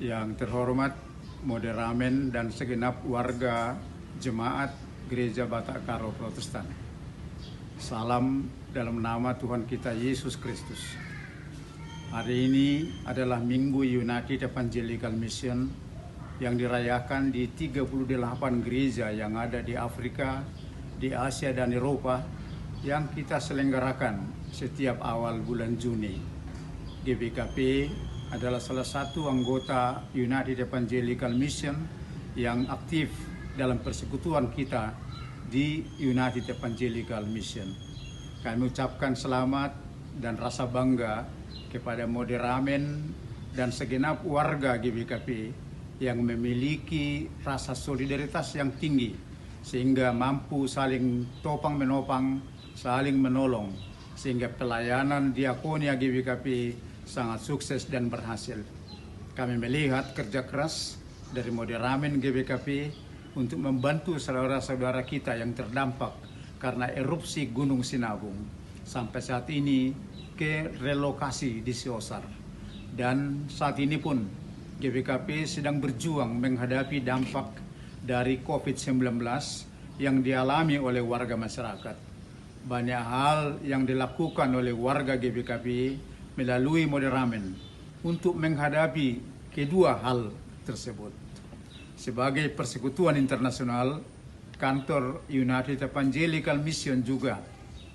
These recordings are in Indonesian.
Yang terhormat moderamen dan segenap warga jemaat Gereja Batak Karo Protestan. Salam dalam nama Tuhan kita Yesus Kristus. Hari ini adalah Minggu United Evangelical Mission yang dirayakan di 38 gereja yang ada di Afrika, di Asia dan Eropa yang kita selenggarakan setiap awal bulan Juni. GBKP adalah salah satu anggota United Evangelical Mission yang aktif dalam persekutuan kita di United Evangelical Mission. Kami ucapkan selamat dan rasa bangga kepada moderamen dan segenap warga GBKP yang memiliki rasa solidaritas yang tinggi sehingga mampu saling topang menopang, saling menolong, sehingga pelayanan diakonia GBKP sangat sukses dan berhasil. Kami melihat kerja keras dari moderamen GBKP untuk membantu saudara-saudara kita yang terdampak karena erupsi Gunung Sinabung. Sampai saat ini ke relokasi di Siosar. Dan saat ini pun GBKP sedang berjuang menghadapi dampak dari COVID-19 yang dialami oleh warga masyarakat. Banyak hal yang dilakukan oleh warga GBKP melalui moderamen untuk menghadapi kedua hal tersebut. Sebagai persekutuan internasional, kantor United Evangelical Mission juga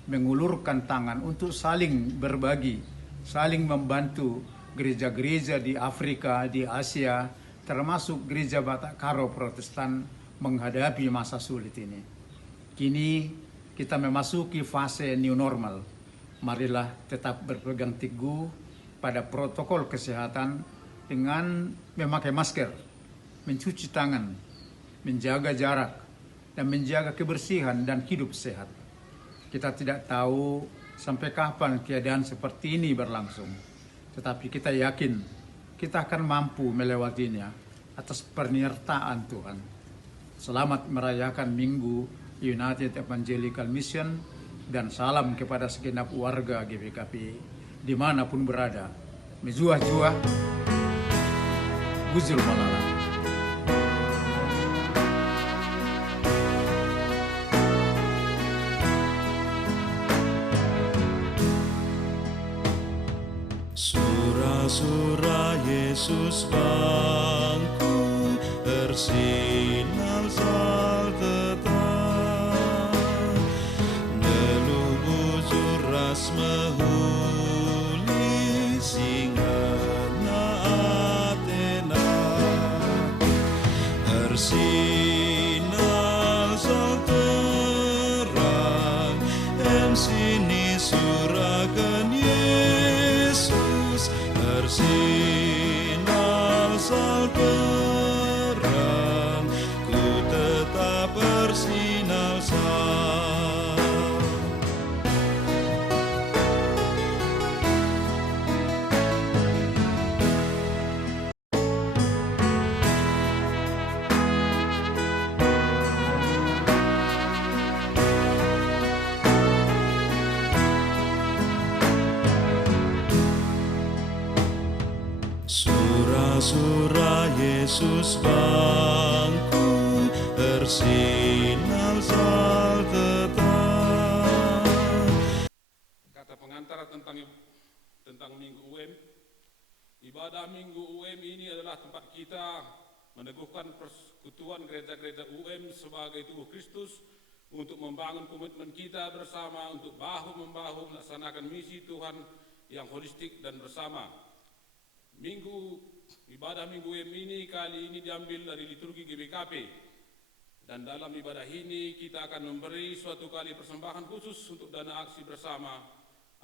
mengulurkan tangan untuk saling berbagi, saling membantu gereja-gereja di Afrika, di Asia, termasuk gereja Batak Karo Protestan menghadapi masa sulit ini. Kini kita memasuki fase new normal. Marilah tetap berpegang teguh pada protokol kesehatan dengan memakai masker, mencuci tangan, menjaga jarak, dan menjaga kebersihan dan hidup sehat. Kita tidak tahu sampai kapan keadaan seperti ini berlangsung, tetapi kita yakin kita akan mampu melewatinya atas penyertaan Tuhan. Selamat merayakan Minggu United Evangelical Mission dan salam kepada segenap warga GBKP dimanapun berada. Mejuah-juah, Guzul Malala. Surah-surah Yesus bangku bersinar sal tetap, neluh bujur ras mehuli singana Athena, bersinar sal terang sini suragan Yesus, bersinar sal terang, ku tetap bersinar sal. Surah-surah Yesus bangku bersinar sal tetap. Kata pengantar tentang Minggu UM. Ibadah Minggu UM ini adalah tempat kita meneguhkan persekutuan gereja-gereja UM sebagai tubuh Kristus untuk membangun komitmen kita bersama untuk bahu-membahu melaksanakan misi Tuhan yang holistik dan bersama. Ibadah Minggu UM ini kali ini diambil dari liturgi GBKP, dan dalam ibadah ini kita akan memberi suatu kali persembahan khusus untuk dana aksi bersama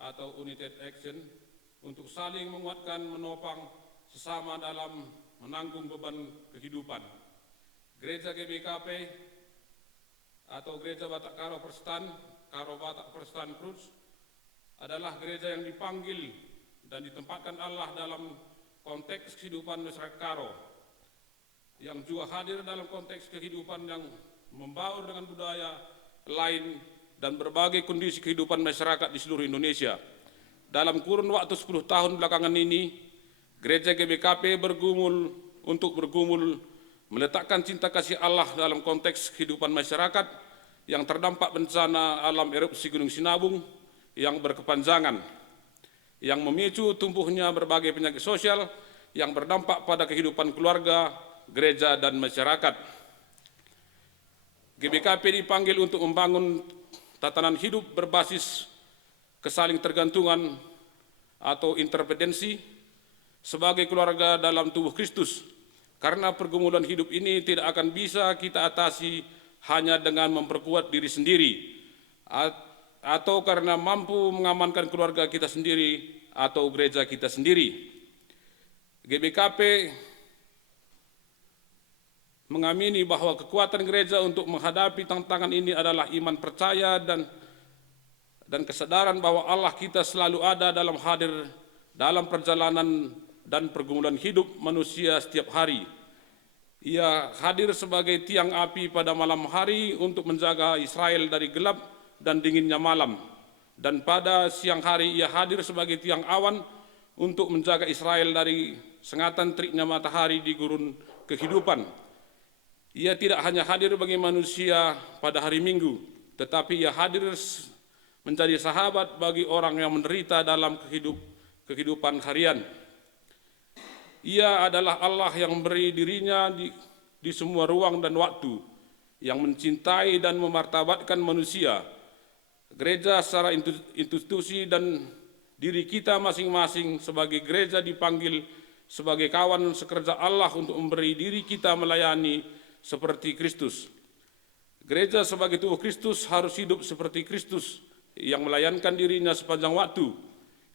atau United Action untuk saling menguatkan, menopang sesama dalam menanggung beban kehidupan. Gereja GBKP atau Gereja Batak Karo Protestan, Karo Batak Protestan Cruz adalah gereja yang dipanggil dan ditempatkan Allah dalam konteks kehidupan masyarakat Karo, yang juga hadir dalam konteks kehidupan yang membaur dengan budaya lain dan berbagai kondisi kehidupan masyarakat di seluruh Indonesia. Dalam kurun waktu 10 tahun belakangan ini, Gereja GBKP bergumul untuk bergumul meletakkan cinta kasih Allah dalam konteks kehidupan masyarakat yang terdampak bencana alam erupsi Gunung Sinabung yang berkepanjangan, yang memicu tumbuhnya berbagai penyakit sosial yang berdampak pada kehidupan keluarga, gereja, dan masyarakat. GBKP dipanggil untuk membangun tatanan hidup berbasis kesaling tergantungan atau interdependensi sebagai keluarga dalam tubuh Kristus, karena pergumulan hidup ini tidak akan bisa kita atasi hanya dengan memperkuat diri sendiri atau karena mampu mengamankan keluarga kita sendiri atau gereja kita sendiri. GBKP mengamini bahwa kekuatan gereja untuk menghadapi tantangan ini adalah iman percaya dan kesadaran bahwa Allah kita selalu ada dalam hadir dalam perjalanan dan pergumulan hidup manusia setiap hari. Ia hadir sebagai tiang api pada malam hari untuk menjaga Israel dari gelap dan dinginnya malam. Dan pada siang hari ia hadir sebagai tiang awan untuk menjaga Israel dari sengatan teriknya matahari di gurun kehidupan. Ia tidak hanya hadir bagi manusia pada hari Minggu, tetapi ia hadir menjadi sahabat bagi orang yang menderita dalam kehidupan harian. Ia adalah Allah yang memberi dirinya di semua ruang dan waktu, yang mencintai dan memartabatkan manusia. Gereja secara institusi dan diri kita masing-masing sebagai gereja dipanggil sebagai kawan sekerja Allah untuk memberi diri kita melayani seperti Kristus. Gereja sebagai tubuh Kristus harus hidup seperti Kristus yang melayankan dirinya sepanjang waktu,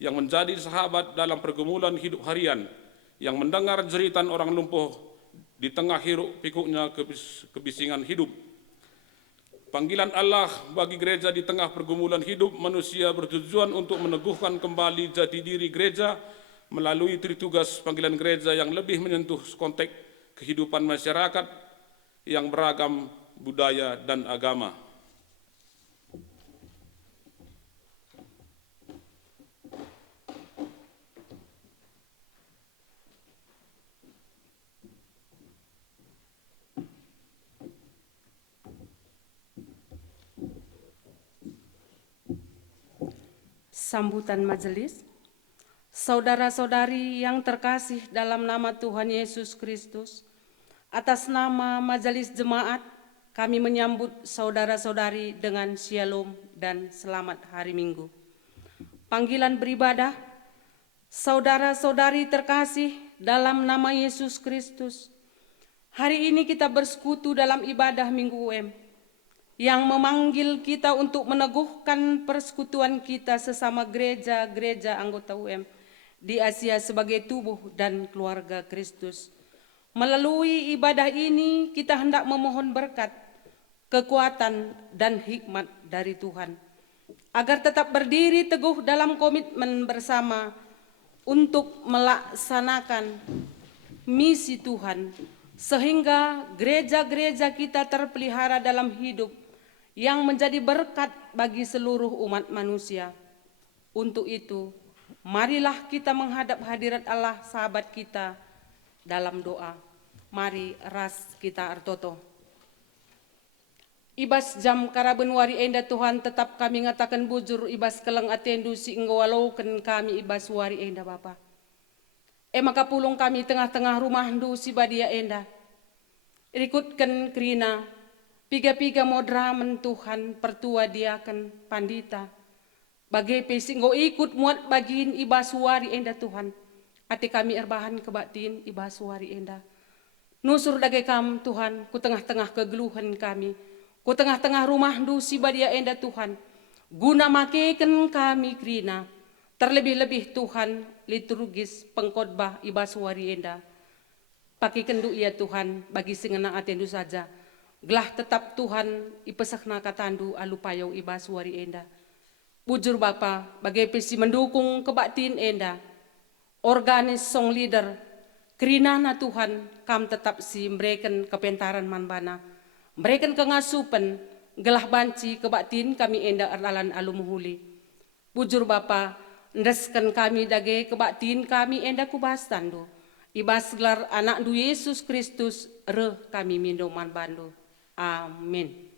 yang menjadi sahabat dalam pergumulan hidup harian, yang mendengar jeritan orang lumpuh di tengah hiruk pikuknya kebisingan hidup. Panggilan Allah bagi gereja di tengah pergumulan hidup manusia bertujuan untuk meneguhkan kembali jati diri gereja melalui tritugas panggilan gereja yang lebih menyentuh konteks kehidupan masyarakat yang beragam budaya dan agama. Sambutan majelis. Saudara-saudari yang terkasih dalam nama Tuhan Yesus Kristus, atas nama Majelis Jemaat, kami menyambut saudara-saudari dengan shalom dan selamat hari Minggu. Panggilan beribadah, saudara-saudari terkasih dalam nama Yesus Kristus, hari ini kita bersekutu dalam ibadah Minggu UM, yang memanggil kita untuk meneguhkan persekutuan kita sesama gereja-gereja anggota UM di Asia sebagai tubuh dan keluarga Kristus. Melalui ibadah ini kita hendak memohon berkat, kekuatan, dan hikmat dari Tuhan, agar tetap berdiri teguh dalam komitmen bersama untuk melaksanakan misi Tuhan, sehingga gereja-gereja kita terpelihara dalam hidup yang menjadi berkat bagi seluruh umat manusia. Untuk itu, marilah kita menghadap hadirat Allah sahabat kita dalam doa. Mari ras kita artoto. Ibas jam karaben wari enda Tuhan tetap kami ngatakan bujur ibas keleng atendu si enggawalauken kami ibas wari enda Bapa. Maka pulung kami tengah-tengah rumah ndu si badia enda. Ikutkan kerina piga-piga modra mentuhan pertua diakan pandita. Bagai pesinggo ikut muat bagiin ibas wari enda Tuhan. Ati kami erbahan kebatin ibas wari enda. Nusur dagai kam Tuhan, ku tengah-tengah kegeluhan kami. Ku tengah-tengah rumah ndu si badia enda Tuhan. Guna makeken kami kerina. Terlebih-lebih Tuhan liturgis pengkhotbah ibas wari enda. Pakai kendu ia Tuhan bagi singenang atendu saja. Gelah tetap Tuhan ipesakna katandu alupayau ibas wari enda. Bujur Bapa bagai pesi mendukung kebaktiin enda. Organis song leader kerinana Tuhan kam tetap si mereken kepentaran manbana. Mereken kengasupen gelah banci kebaktiin kami enda alalan alumuhuli. Bujur Bapa ndeskan kami dage kebaktiin kami enda kubastandu. Ibas gelar anak du Yesus Kristus, re kami mindoman bandu. Amin.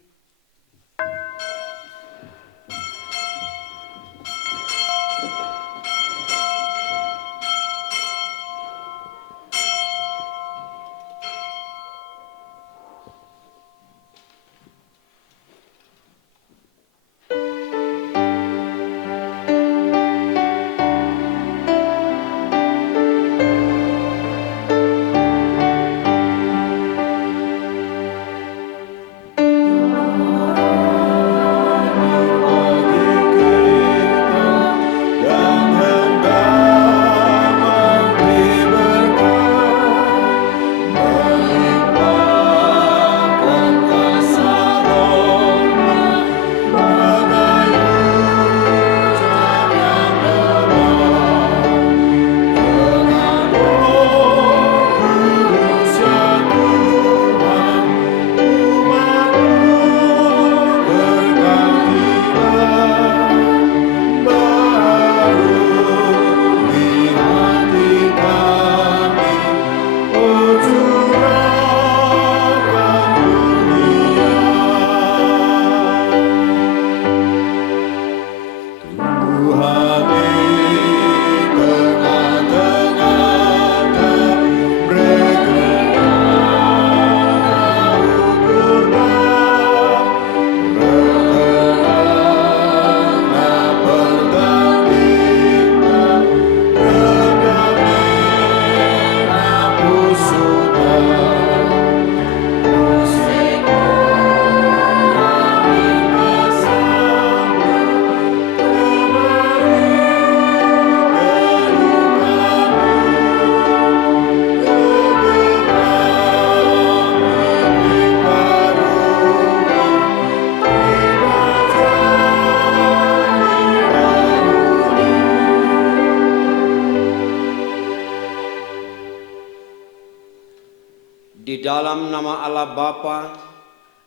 Di dalam nama Allah Bapa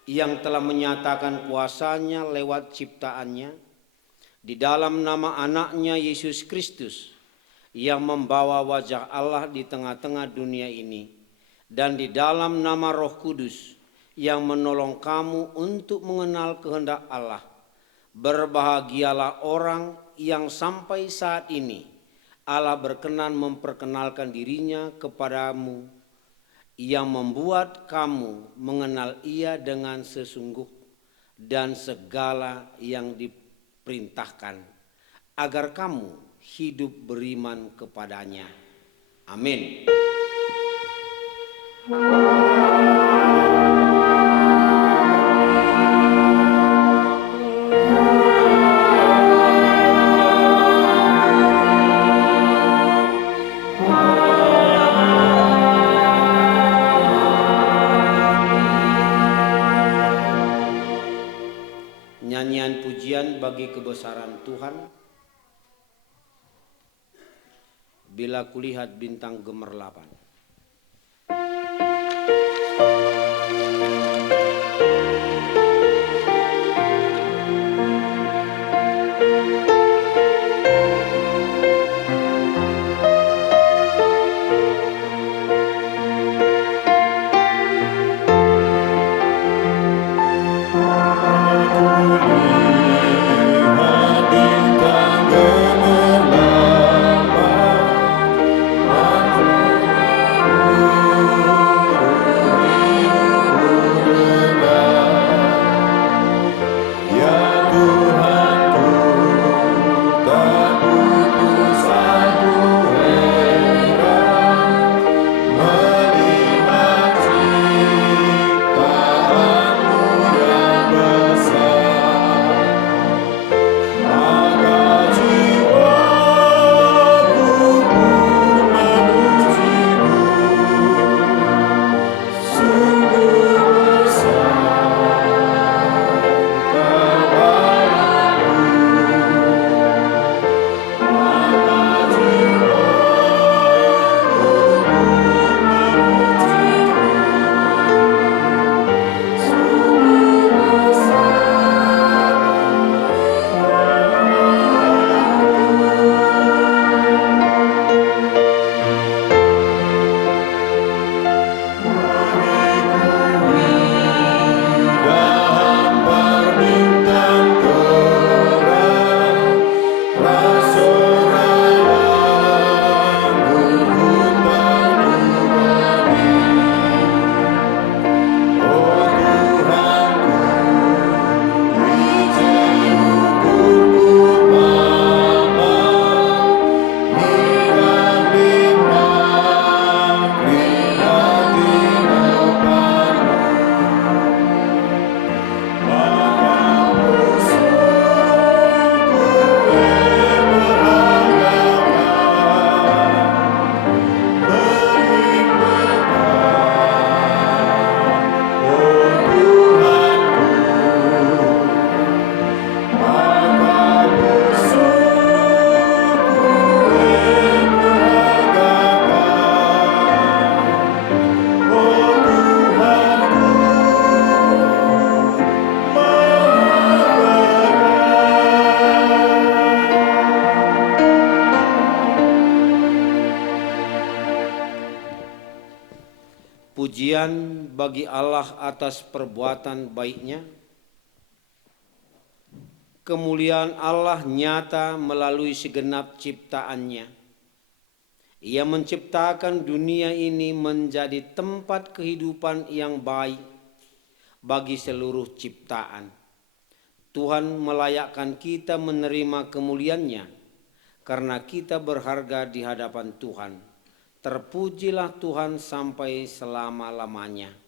yang telah menyatakan kuasanya lewat ciptaannya, di dalam nama anaknya Yesus Kristus yang membawa wajah Allah di tengah-tengah dunia ini, dan di dalam nama Roh Kudus yang menolong kamu untuk mengenal kehendak Allah, berbahagialah orang yang sampai saat ini Allah berkenan memperkenalkan dirinya kepadamu, yang membuat kamu mengenal Ia dengan sesungguh dan segala yang diperintahkan, agar kamu hidup beriman kepadanya. Amin. Nyanyian pujian bagi kebesaran Tuhan. Bila kulihat bintang gemerlapan. Bintang gemerlapan Pujian bagi Allah atas perbuatan baik-Nya. Kemuliaan Allah nyata melalui segenap ciptaannya. Ia menciptakan dunia ini menjadi tempat kehidupan yang baik bagi seluruh ciptaan. Tuhan melayakkan kita menerima kemuliaan-Nya karena kita berharga di hadapan Tuhan. Terpujilah Tuhan sampai selama-lamanya.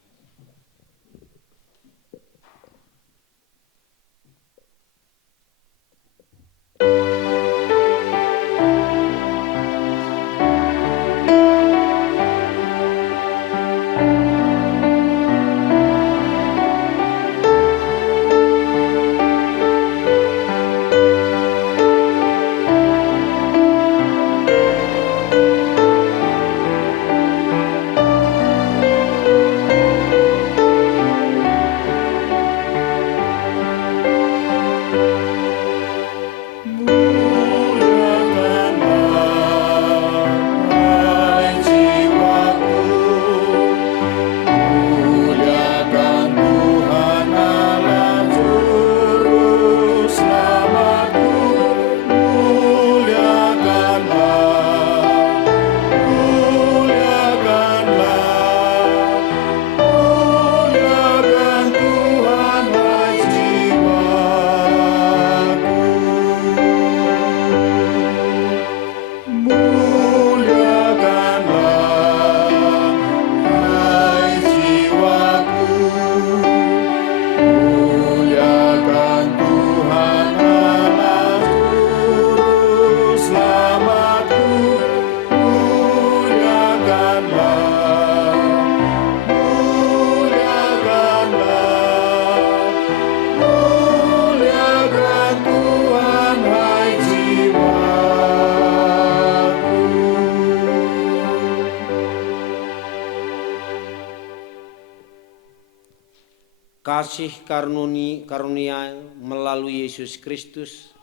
Kasih karunia melalui Yesus Kristus,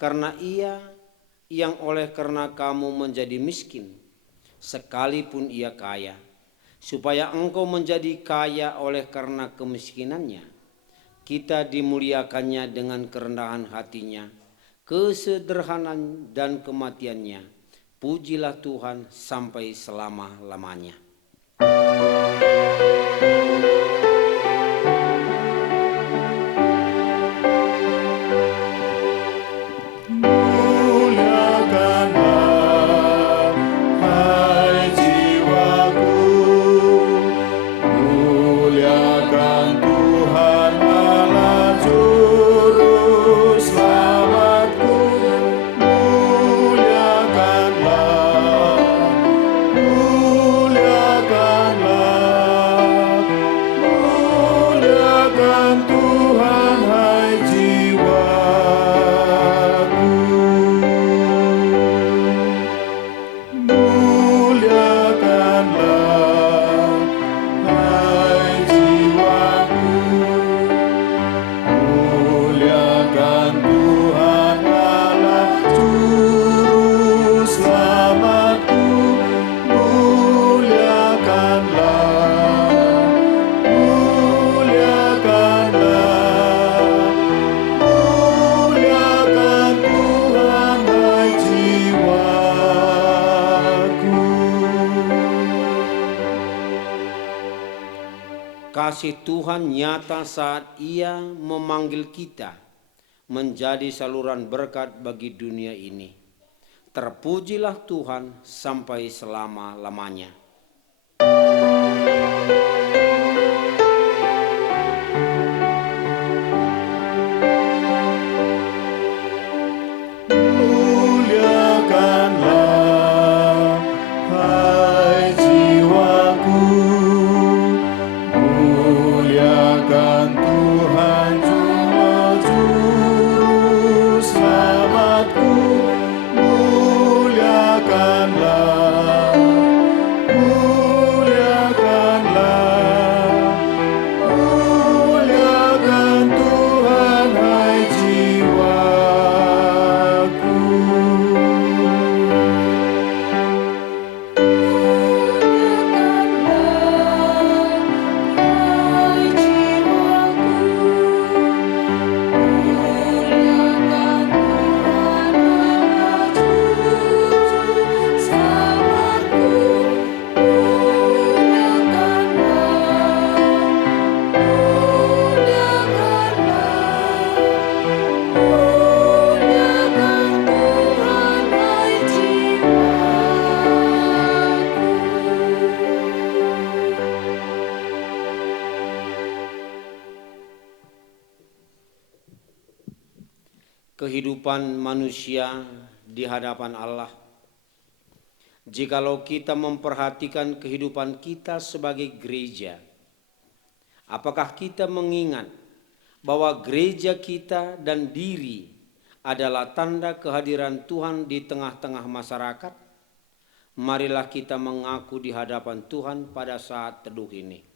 karena Ia yang oleh karena kamu menjadi miskin, sekalipun Ia kaya, supaya engkau menjadi kaya oleh karena kemiskinannya. Kita dimuliakannya dengan kerendahan hatinya, kesederhanaan dan kematiannya. Pujilah Tuhan sampai selama-lamanya. Kasih Tuhan nyata saat Ia memanggil kita menjadi saluran berkat bagi dunia ini. Terpujilah Tuhan sampai selama-lamanya. Muliakanlah kehidupan manusia di hadapan Allah. Jikalau kita memperhatikan kehidupan kita sebagai gereja, apakah kita mengingat bahwa gereja kita dan diri adalah tanda kehadiran Tuhan di tengah-tengah masyarakat? Marilah kita mengaku di hadapan Tuhan pada saat teduh ini.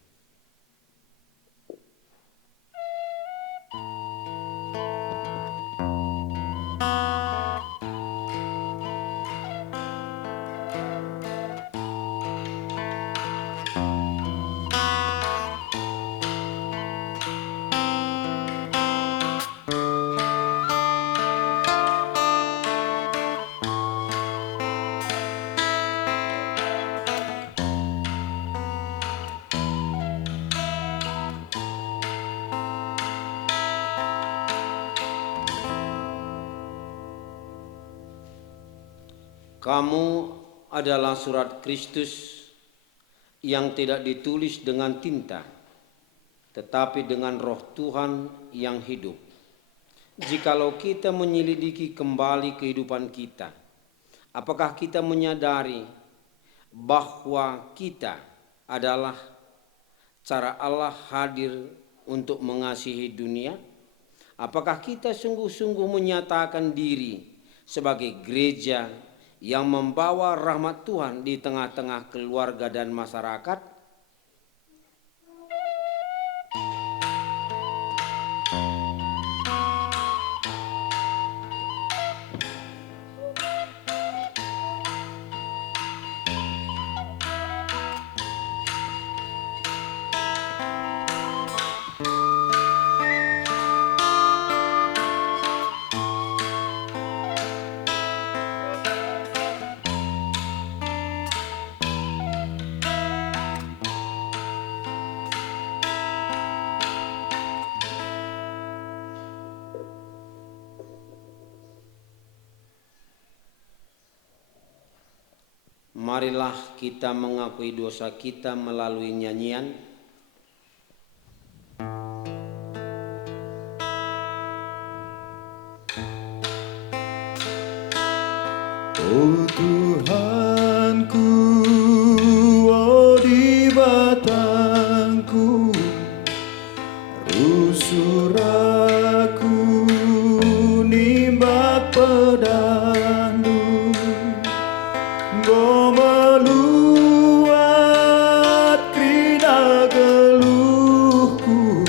Kamu adalah surat Kristus yang tidak ditulis dengan tinta, tetapi dengan Roh Tuhan yang hidup. Jikalau kita menyelidiki kembali kehidupan kita, apakah kita menyadari bahwa kita adalah cara Allah hadir untuk mengasihi dunia? Apakah kita sungguh-sungguh menyatakan diri sebagai gereja yang membawa rahmat Tuhan di tengah-tengah keluarga dan masyarakat? Marilah kita mengakui dosa kita melalui nyanyian. Oh Tuhanku, oh di batangku, rusur aku nimbak pedandu, meluat krina geluhku,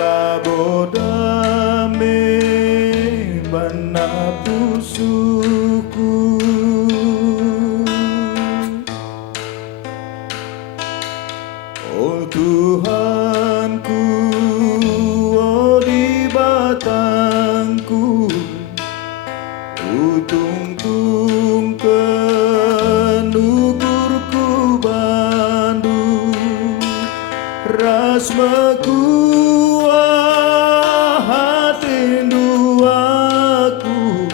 labodame bana pusuku. Oh Tuhanku, oh di batangku, utung-tung kenugurku bandu, rasmaku hatindu aku,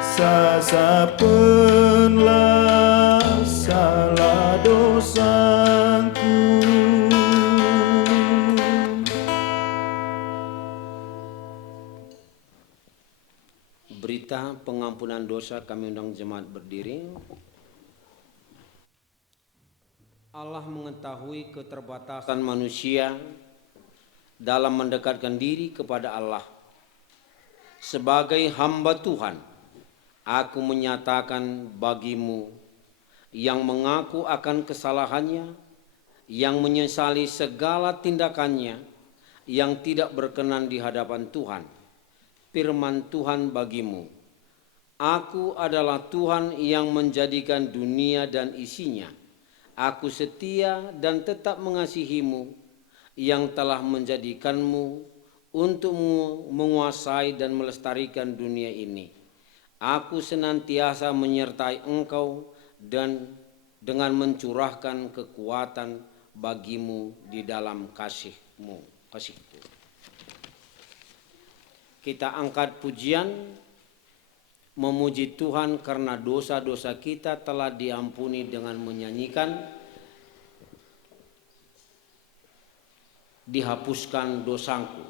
sasapenlah salah dosaku. Berita pengampunan dosa, kami undang jemaat berdiri. Allah mengetahui keterbatasan manusia dalam mendekatkan diri kepada Allah. Sebagai hamba Tuhan, aku menyatakan bagimu yang mengaku akan kesalahannya, yang menyesali segala tindakannya yang tidak berkenan di hadapan Tuhan. Firman Tuhan bagimu, aku adalah Tuhan yang menjadikan dunia dan isinya. Aku setia dan tetap mengasihimu, yang telah menjadikanmu untuk menguasai dan melestarikan dunia ini. Aku senantiasa menyertai engkau dan dengan mencurahkan kekuatan bagimu di dalam kasihku. Kita angkat pujian memuji Tuhan karena dosa-dosa kita telah diampuni dengan menyanyikan dihapuskan dosaku.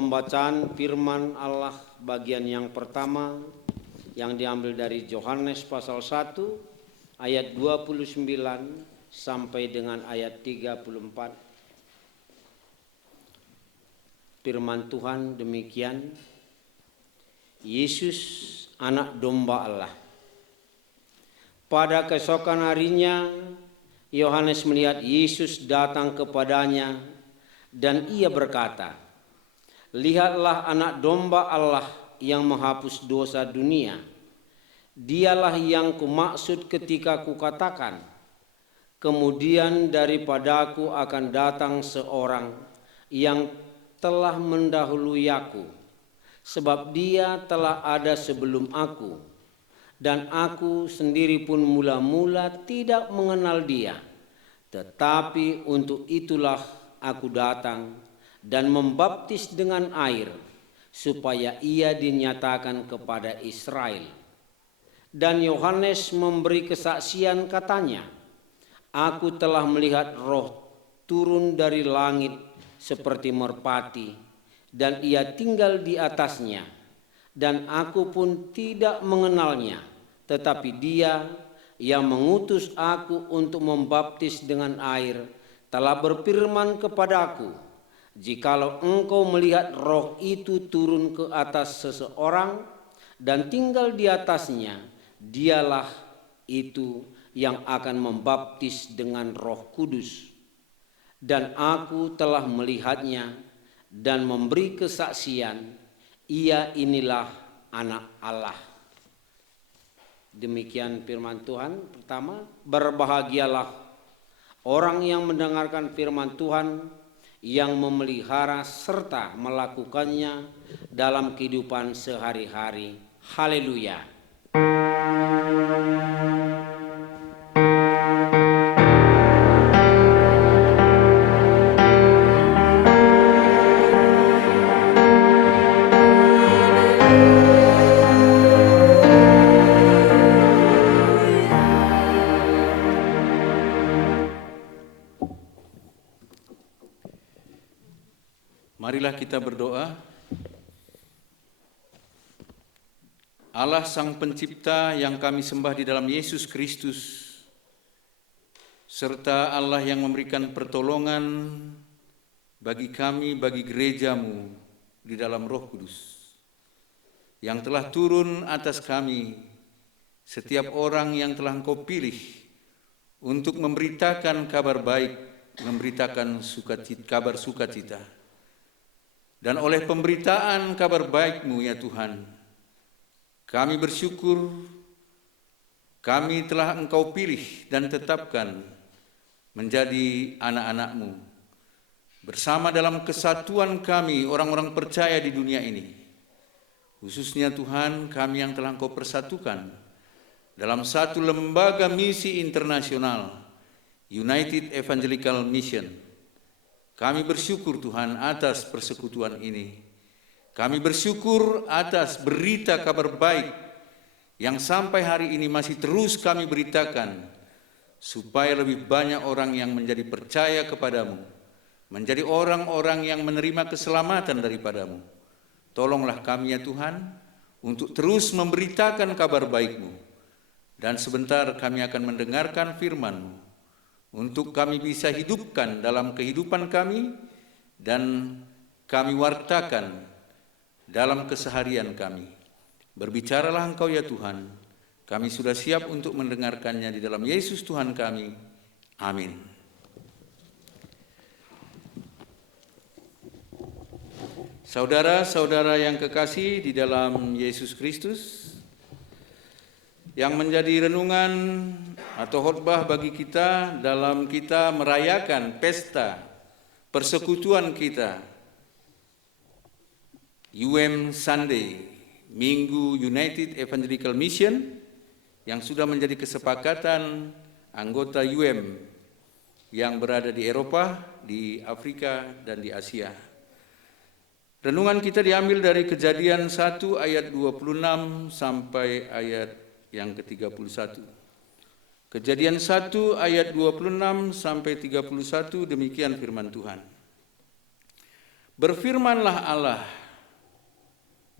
Pembacaan firman Allah bagian yang pertama yang diambil dari Yohanes pasal 1 ayat 29 sampai dengan ayat 34. Firman Tuhan demikian, Yesus anak domba Allah. Pada keesokan harinya Yohanes melihat Yesus datang kepadanya dan ia berkata, "Lihatlah anak domba Allah yang menghapus dosa dunia. Dialah yang kumaksud ketika kukatakan, kemudian daripadaku akan datang seorang yang telah mendahului aku, sebab dia telah ada sebelum aku. Dan aku sendiri pun mula-mula tidak mengenal dia. Tetapi untuk itulah aku datang dan membaptis dengan air, supaya ia dinyatakan kepada Israel." Dan Yohanes memberi kesaksian katanya, "Aku telah melihat Roh turun dari langit seperti merpati, dan ia tinggal di atasnya. Dan aku pun tidak mengenalnya. Tetapi dia yang mengutus aku untuk membaptis dengan air telah berfirman kepadaku, jikalau engkau melihat Roh itu turun ke atas seseorang dan tinggal di atasnya, dialah itu yang akan membaptis dengan Roh Kudus. Dan aku telah melihatnya dan memberi kesaksian, ia inilah anak Allah." Demikian firman Tuhan. Pertama, berbahagialah orang yang mendengarkan firman Tuhan, yang memelihara serta melakukannya dalam kehidupan sehari-hari. Haleluya. Marilah kita berdoa. Allah Sang Pencipta yang kami sembah di dalam Yesus Kristus, serta Allah yang memberikan pertolongan bagi kami, bagi gerejamu di dalam Roh Kudus, yang telah turun atas kami, setiap orang yang telah Engkau pilih untuk memberitakan kabar baik, memberitakan kabar sukacita. Dan oleh pemberitaan kabar baik-Mu ya Tuhan, kami bersyukur kami telah Engkau pilih dan tetapkan menjadi anak-anak-Mu. Bersama dalam kesatuan kami orang-orang percaya di dunia ini. Khususnya Tuhan, kami yang telah Engkau persatukan dalam satu lembaga misi internasional, United Evangelical Mission. Kami bersyukur Tuhan atas persekutuan ini. Kami bersyukur atas berita kabar baik yang sampai hari ini masih terus kami beritakan, supaya lebih banyak orang yang menjadi percaya kepadamu, menjadi orang-orang yang menerima keselamatan daripadamu. Tolonglah kami ya Tuhan, untuk terus memberitakan kabar baik-Mu. Dan sebentar kami akan mendengarkan firman-Mu, untuk kami bisa hidupkan dalam kehidupan kami, dan kami wartakan dalam keseharian kami. Berbicaralah Engkau ya Tuhan, kami sudah siap untuk mendengarkannya di dalam Yesus Tuhan kami. Amin. Saudara-saudara yang kekasih di dalam Yesus Kristus, yang menjadi renungan atau khotbah bagi kita dalam kita merayakan pesta persekutuan kita, Sunday, Minggu United Evangelical Mission, yang sudah menjadi kesepakatan anggota yang berada di Eropa, di Afrika, dan di Asia. Renungan kita diambil dari Kejadian 1 ayat 26 sampai ayat yang ke-31. Kejadian 1 ayat 26 sampai 31, demikian firman Tuhan. Berfirmanlah Allah,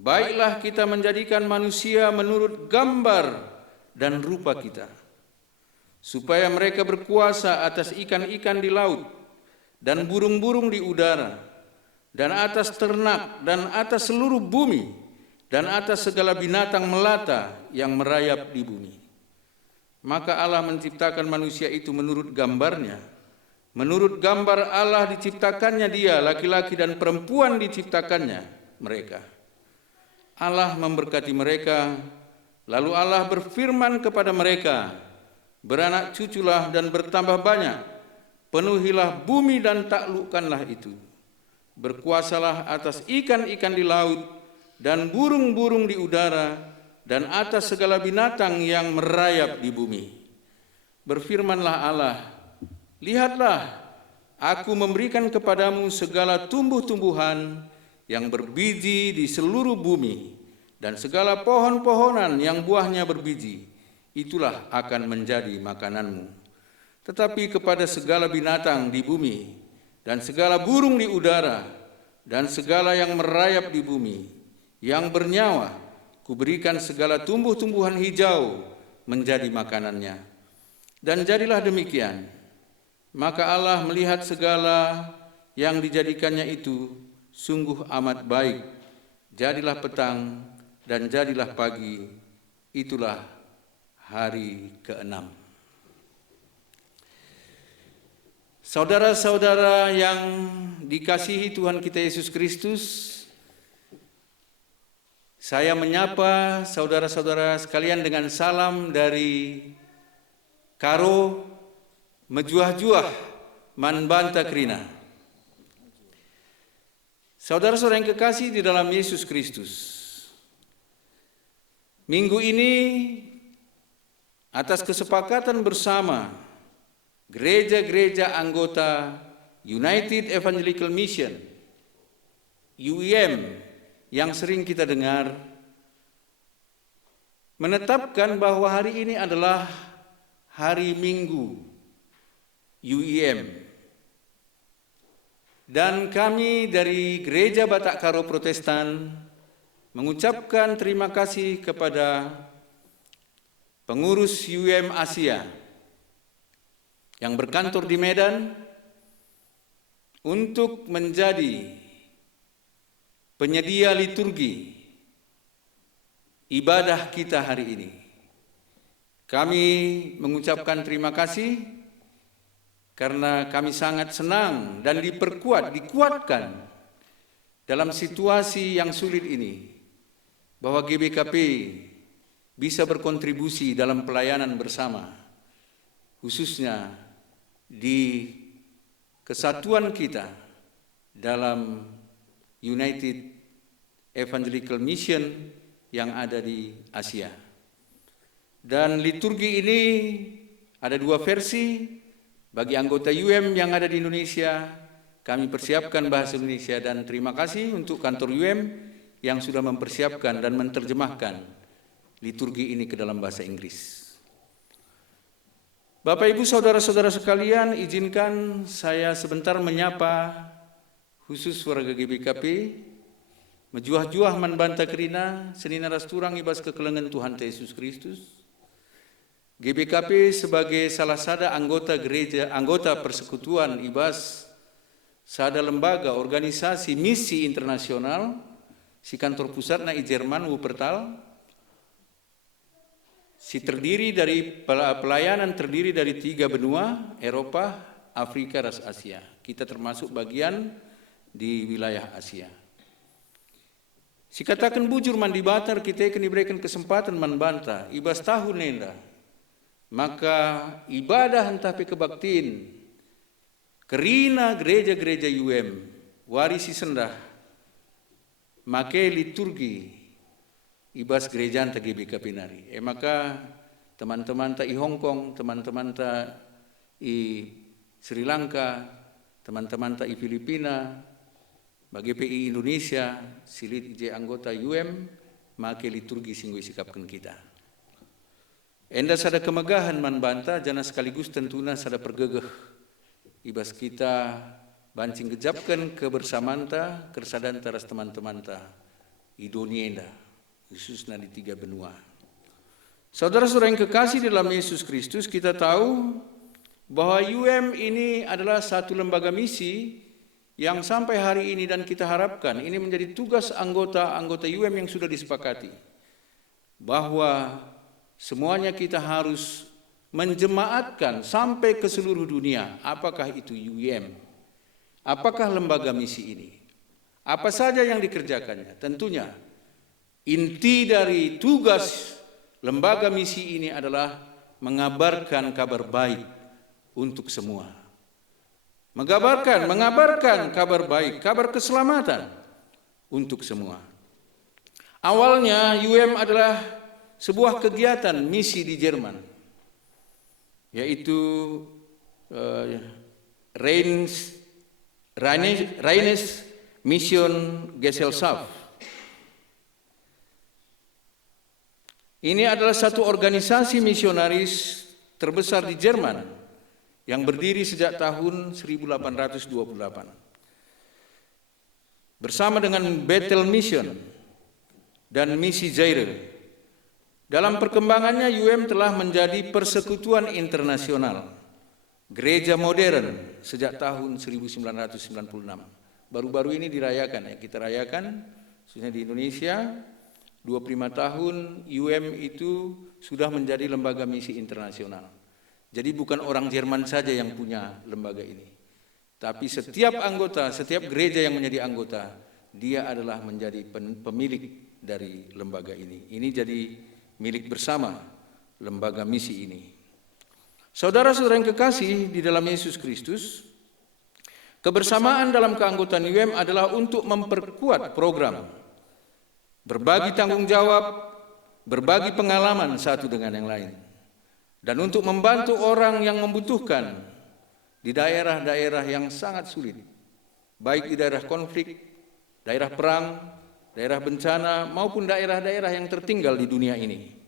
baiklah kita menjadikan manusia menurut gambar dan rupa kita, supaya mereka berkuasa atas ikan-ikan di laut dan burung-burung di udara, dan atas ternak, dan atas seluruh bumi, dan atas segala binatang melata yang merayap di bumi. Maka Allah menciptakan manusia itu menurut gambarnya. Menurut gambar Allah diciptakannya dia, laki-laki dan perempuan diciptakannya mereka. Allah memberkati mereka, lalu Allah berfirman kepada mereka, beranak cuculah dan bertambah banyak, penuhilah bumi dan taklukkanlah itu. Berkuasalah atas ikan-ikan di laut dan burung-burung di udara dan atas segala binatang yang merayap di bumi. Berfirmanlah Allah, lihatlah, aku memberikan kepadamu segala tumbuh-tumbuhan yang berbiji di seluruh bumi dan segala pohon-pohonan yang buahnya berbiji, itulah akan menjadi makananmu. Tetapi kepada segala binatang di bumi dan segala burung di udara dan segala yang merayap di bumi, yang bernyawa, kuberikan segala tumbuh-tumbuhan hijau menjadi makanannya. Dan jadilah demikian. Maka Allah melihat segala yang dijadikannya itu sungguh amat baik. Jadilah petang dan jadilah pagi, itulah hari ke-6. Saudara-saudara yang dikasihi Tuhan kita Yesus Kristus, saya menyapa saudara-saudara sekalian dengan salam dari Karo Mejuah-juah Manbanta Krina. Saudara-saudara yang kekasih di dalam Yesus Kristus, minggu ini atas kesepakatan bersama gereja-gereja anggota United Evangelical Mission, UEM, yang sering kita dengar, menetapkan bahwa hari ini adalah hari Minggu UEM. Dan kami dari Gereja Batak Karo Protestan mengucapkan terima kasih kepada pengurus UEM Asia yang berkantor di Medan untuk menjadi penyedia liturgi ibadah kita hari ini. Kami mengucapkan terima kasih karena kami sangat senang dan dikuatkan dalam situasi yang sulit ini, bahwa GBKP bisa berkontribusi dalam pelayanan bersama, khususnya di kesatuan kita dalam United Evangelical Mission yang ada di Asia. Dan liturgi ini ada dua versi. Bagi anggota UEM yang ada di Indonesia, kami persiapkan bahasa Indonesia, dan terima kasih untuk kantor UEM yang sudah mempersiapkan dan menerjemahkan liturgi ini ke dalam bahasa Inggris. Bapak Ibu saudara-saudara sekalian, izinkan saya sebentar menyapa khusus warga GBKP, Mejuah-juah Manbanta Krina, Senina Rasturang ibas kekelengan Tuhan Yesus Kristus. GBKP sebagai salah satu anggota persekutuan ibas sada lembaga organisasi misi internasional, si kantor pusatnya di Jerman Wuppertal, si terdiri dari pelayanan terdiri dari 3 benua, Eropa, Afrika, dan Asia. Kita termasuk bagian di wilayah Asia. Si katakan bujur mandi batar, kita akan diberikan kesempatan manbanta ibas tahun nenda. Maka ibadah hentapi kebaktiin kerina gereja-gereja UEM warisi sendah make liturgi ibas gereja anta GBKP nari. Maka teman-teman ta i Hong Kong, teman-teman ta i Sri Lanka, teman-teman ta i Filipina, bagi PI Indonesia, silit je anggota UEM make liturgi singgo sikapkan kita. Enda sada kemegahan manbanta, jana sekaligus tentunya sada pergegeh ibas kita bancing gejapkan kebersamanta, kersadan taras teman-teman ta, idonienda, khususnya di 3 benua. Saudara-saudara yang kekasih dalam Yesus Kristus, kita tahu bahwa UM ini adalah satu lembaga misi yang sampai hari ini dan kita harapkan ini menjadi tugas anggota-anggota UM yang sudah disepakati. Bahwa semuanya kita harus menjemaatkan sampai ke seluruh dunia. Apakah itu UM? Apakah lembaga misi ini? Apa saja yang dikerjakannya? Tentunya inti dari tugas lembaga misi ini adalah mengabarkan kabar baik untuk semua. Mengabarkan kabar baik, kabar keselamatan untuk semua. Awalnya UM adalah sebuah kegiatan misi di Jerman, yaitu Rheines Mission Gesellschaft. Ini adalah satu organisasi misionaris terbesar di Jerman yang berdiri sejak tahun 1828. Bersama dengan Bethel Mission dan Misi Zaire. Dalam perkembangannya UM telah menjadi persekutuan internasional gereja modern sejak tahun 1996. Baru-baru ini dirayakan, ya, kita rayakan khususnya di Indonesia 25 tahun UM itu sudah menjadi lembaga misi internasional. Jadi bukan orang Jerman saja yang punya lembaga ini, tapi setiap anggota, setiap gereja yang menjadi anggota, dia adalah menjadi pemilik dari lembaga ini. Ini jadi milik bersama lembaga misi ini. Saudara-saudara yang kekasih di dalam Yesus Kristus, kebersamaan dalam keanggotaan UM adalah untuk memperkuat program, berbagi tanggung jawab, berbagi pengalaman satu dengan yang lain, dan untuk membantu orang yang membutuhkan di daerah-daerah yang sangat sulit, baik di daerah konflik, daerah perang, daerah bencana, maupun daerah-daerah yang tertinggal di dunia ini.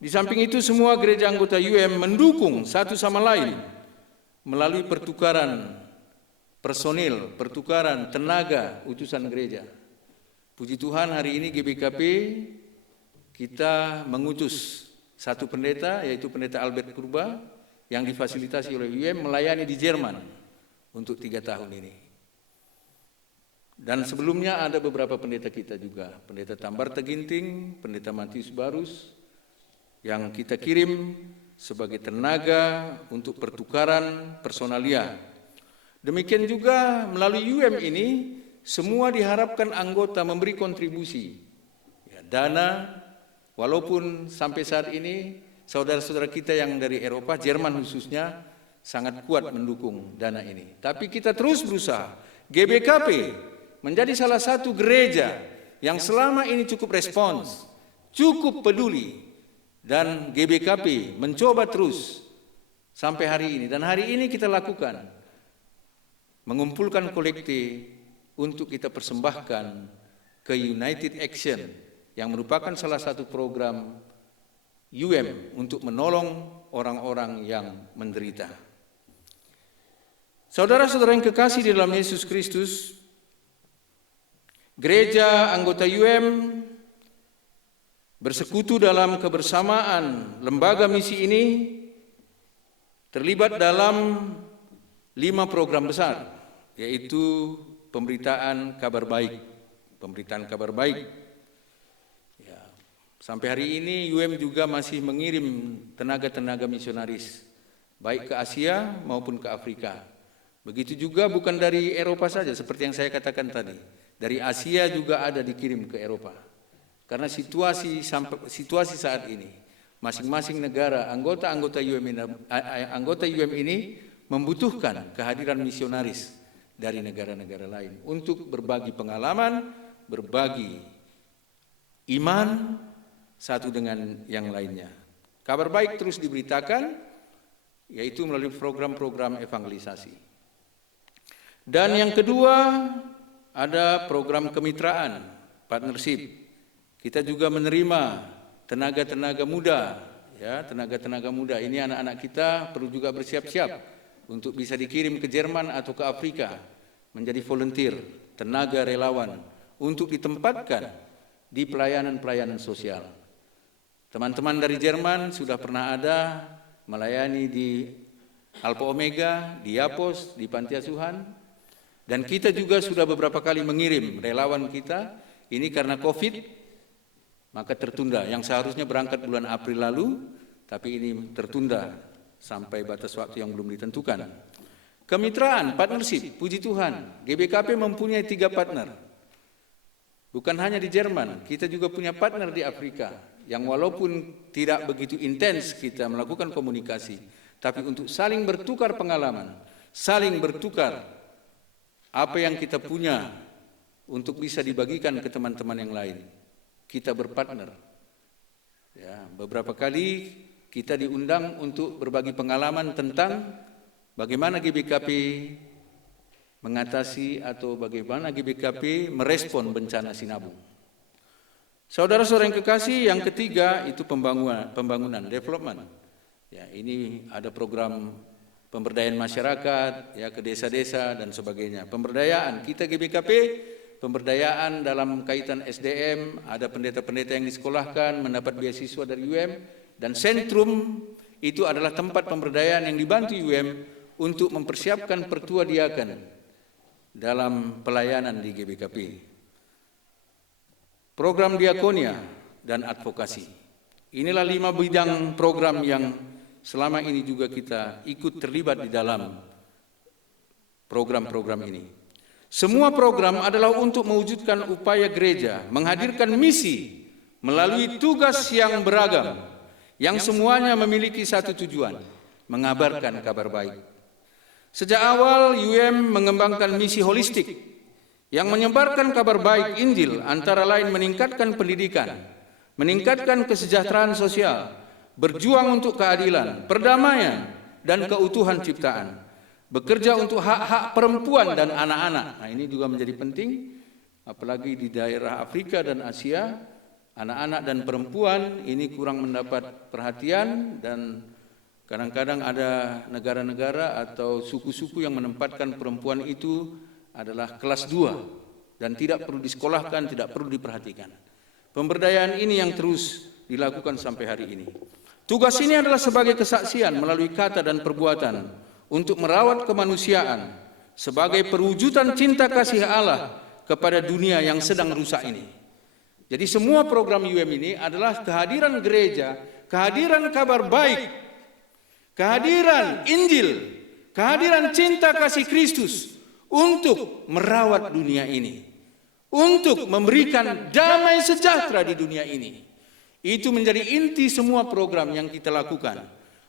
Di samping itu, semua gereja anggota UM mendukung satu sama lain melalui pertukaran personil, pertukaran tenaga utusan gereja. Puji Tuhan, hari ini GBKP kita mengutus satu pendeta, yaitu pendeta Albert Purba, yang difasilitasi oleh UM melayani di Jerman untuk 3 tahun ini. Dan sebelumnya ada beberapa pendeta kita juga, pendeta Tambar Teginting, pendeta Matius Barus, yang kita kirim sebagai tenaga untuk pertukaran personalia. Demikian juga melalui UM ini, semua diharapkan anggota memberi kontribusi, ya, dana. Walaupun sampai saat ini saudara-saudara kita yang dari Eropa, Jerman khususnya, sangat kuat mendukung dana ini. Tapi kita terus berusaha. GBKP menjadi salah satu gereja yang selama ini cukup respons, cukup peduli. Dan GBKP mencoba terus sampai hari ini. Dan hari ini kita lakukan, mengumpulkan kolekte untuk kita persembahkan ke United Action, yang merupakan salah satu program UM untuk menolong orang-orang yang menderita. Saudara-saudara yang kekasih di dalam Yesus Kristus, gereja anggota UM bersekutu dalam kebersamaan lembaga misi ini terlibat dalam 5 program besar, yaitu pemberitaan kabar baik. Sampai hari ini UM juga masih mengirim tenaga-tenaga misionaris, baik ke Asia maupun ke Afrika. Begitu juga bukan dari Eropa saja, seperti yang saya katakan tadi. Dari Asia juga ada dikirim ke Eropa. Karena situasi saat ini, masing-masing negara, anggota UM ini membutuhkan kehadiran misionaris dari negara-negara lain untuk berbagi pengalaman, berbagi iman, satu dengan yang lainnya. Kabar baik terus diberitakan, yaitu melalui program-program evangelisasi. Dan yang kedua, ada program kemitraan, partnership. Kita juga menerima tenaga-tenaga muda, ya, tenaga-tenaga muda. Ini anak-anak kita perlu juga bersiap-siap untuk bisa dikirim ke Jerman atau ke Afrika menjadi volunteer, tenaga relawan untuk ditempatkan di pelayanan-pelayanan sosial. Teman-teman dari Jerman sudah pernah ada melayani di Alpha Omega, di Yapos, di Panti Asuhan, dan kita juga sudah beberapa kali mengirim relawan kita. Ini karena COVID, maka tertunda. Yang seharusnya berangkat bulan April lalu, tapi ini tertunda sampai batas waktu yang belum ditentukan. Kemitraan, partnership, puji Tuhan, GBKP mempunyai 3 partner. Bukan hanya di Jerman, kita juga punya partner di Afrika, yang walaupun tidak begitu intens kita melakukan komunikasi, tapi untuk saling bertukar pengalaman, saling bertukar apa yang kita punya untuk bisa dibagikan ke teman-teman yang lain. Kita berpartner. Ya, beberapa kali kita diundang untuk berbagi pengalaman tentang bagaimana GBKP mengatasi atau bagaimana GBKP merespon bencana sinabung. Saudara-saudara yang kekasih, yang ketiga itu pembangunan, development. Ya, ini ada program pemberdayaan masyarakat, ya, ke desa-desa dan sebagainya. Pemberdayaan kita GBKP, pemberdayaan dalam kaitan SDM, ada pendeta-pendeta yang disekolahkan mendapat beasiswa dari UM, dan sentrum itu adalah tempat pemberdayaan yang dibantu UM untuk mempersiapkan pertua diaken dalam pelayanan di GBKP. Program diakonia dan advokasi. Inilah 5 bidang program yang selama ini juga kita ikut terlibat di dalam program-program ini. Semua program adalah untuk mewujudkan upaya gereja menghadirkan misi melalui tugas yang beragam, yang semuanya memiliki satu tujuan, mengabarkan kabar baik. Sejak awal UM mengembangkan misi holistik yang menyebarkan kabar baik Injil, antara lain meningkatkan pendidikan, meningkatkan kesejahteraan sosial, berjuang untuk keadilan, perdamaian, dan keutuhan ciptaan, bekerja untuk hak-hak perempuan dan anak-anak. Nah, ini juga menjadi penting, apalagi di daerah Afrika dan Asia, anak-anak dan perempuan ini kurang mendapat perhatian, dan kadang-kadang ada negara-negara atau suku-suku yang menempatkan perempuan itu adalah kelas 2 dan tidak perlu disekolahkan, tidak perlu diperhatikan. Pemberdayaan ini yang terus dilakukan sampai hari ini. Tugas ini adalah sebagai kesaksian melalui kata dan perbuatan untuk merawat kemanusiaan sebagai perwujudan cinta kasih Allah kepada dunia yang sedang rusak ini. Jadi semua program UM ini adalah kehadiran gereja, kehadiran kabar baik, kehadiran Injil, kehadiran cinta kasih Kristus untuk merawat dunia ini, untuk memberikan damai sejahtera di dunia ini. Itu menjadi inti semua program yang kita lakukan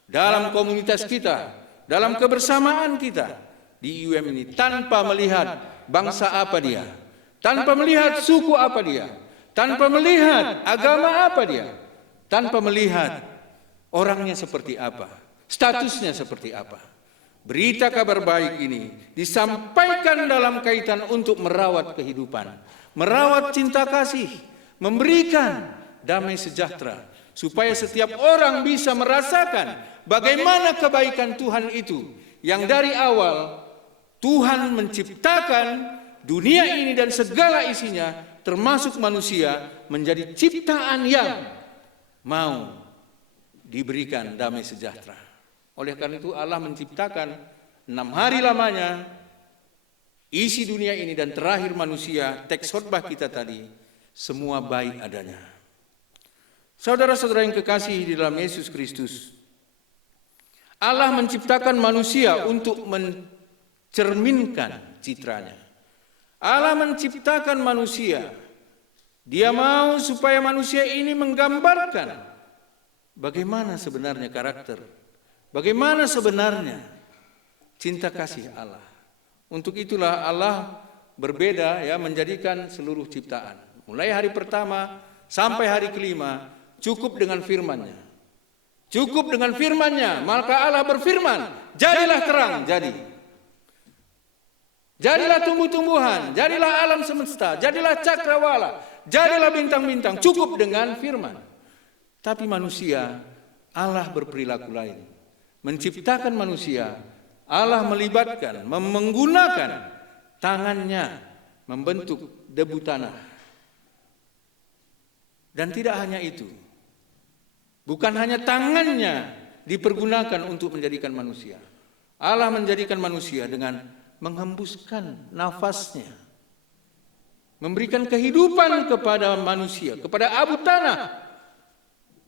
dalam komunitas kita, dalam kebersamaan kita di UM ini, tanpa melihat bangsa apa dia, tanpa melihat suku apa dia, tanpa melihat agama apa dia, tanpa melihat orangnya seperti apa, statusnya seperti apa. Berita kabar baik ini disampaikan dalam kaitan untuk merawat kehidupan, merawat cinta kasih, memberikan damai sejahtera, supaya setiap orang bisa merasakan bagaimana kebaikan Tuhan itu, yang dari awal Tuhan menciptakan dunia ini dan segala isinya, termasuk manusia, menjadi ciptaan yang mau diberikan damai sejahtera. Oleh karena itu Allah menciptakan 6 hari lamanya isi dunia ini, dan terakhir manusia, teks khotbah kita tadi, semua baik adanya. Saudara-saudara yang kekasih di dalam Yesus Kristus, Allah menciptakan manusia untuk mencerminkan citranya. Allah menciptakan manusia, Dia mau supaya manusia ini menggambarkan bagaimana sebenarnya karakter, bagaimana sebenarnya cinta kasih Allah. Untuk itulah Allah berbeda, ya, menjadikan seluruh ciptaan. Mulai hari pertama sampai hari kelima cukup dengan firman-Nya. Cukup dengan firman-Nya, maka Allah berfirman, jadilah terang, jadi. Jadilah tumbuh-tumbuhan, jadilah alam semesta, jadilah cakrawala, jadilah bintang-bintang, cukup dengan firman. Tapi manusia, Allah berperilaku lain. Menciptakan manusia, Allah melibatkan, menggunakan tangannya membentuk debu tanah. Dan tidak hanya itu, bukan hanya tangannya dipergunakan untuk menjadikan manusia. Allah menjadikan manusia dengan menghembuskan nafasnya, memberikan kehidupan kepada manusia, kepada abu tanah.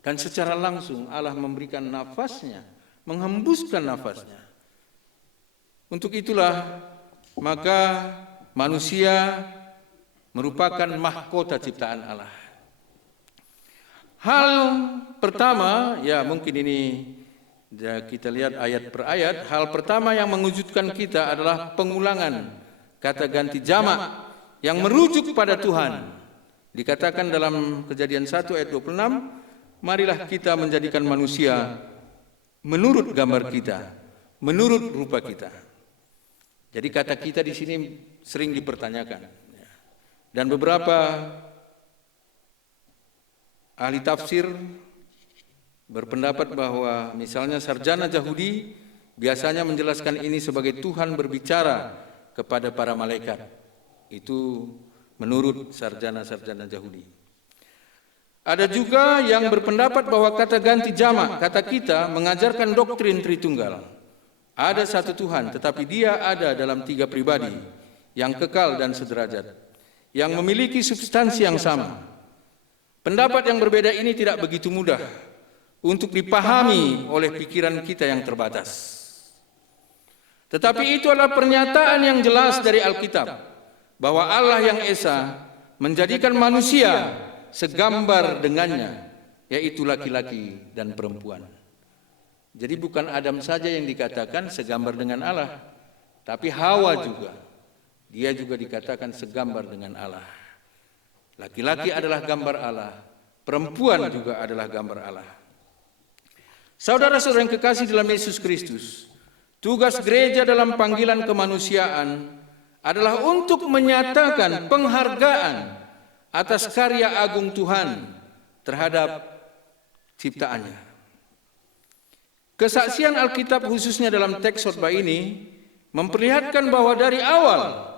Dan secara langsung Allah memberikan nafasnya, menghembuskan nafasnya. Untuk itulah maka manusia merupakan mahkota ciptaan Allah. Hal pertama, ya mungkin ini kita lihat ayat per ayat. Hal pertama yang mengejutkan kita adalah pengulangan kata ganti jamak yang merujuk pada Tuhan. Dikatakan dalam Kejadian 1 ayat 26, marilah kita menjadikan manusia menurut gambar kita, menurut rupa kita. Jadi kata kita di sini sering dipertanyakan. Dan beberapa ahli tafsir berpendapat bahwa misalnya sarjana Yahudi biasanya menjelaskan ini sebagai Tuhan berbicara kepada para malaikat. Itu menurut sarjana-sarjana Yahudi. Ada juga yang berpendapat bahwa kata ganti jamak, kata kita mengajarkan doktrin Tritunggal. Ada satu Tuhan, tetapi Dia ada dalam 3 pribadi yang kekal dan sederajat, yang memiliki substansi yang sama. Pendapat yang berbeda ini tidak begitu mudah untuk dipahami oleh pikiran kita yang terbatas. Tetapi itu adalah pernyataan yang jelas dari Alkitab, bahwa Allah yang Esa menjadikan manusia segambar dengannya, yaitu laki-laki dan perempuan. Jadi bukan Adam saja yang dikatakan segambar dengan Allah, tapi Hawa juga. Dia juga dikatakan segambar dengan Allah. Laki-laki adalah gambar Allah, perempuan juga adalah gambar Allah. Saudara-saudara yang kekasih dalam Yesus Kristus, tugas gereja dalam panggilan kemanusiaan adalah untuk menyatakan penghargaan atas karya agung Tuhan terhadap ciptaannya. Kesaksian Alkitab khususnya dalam teks khotbah ini memperlihatkan bahwa dari awal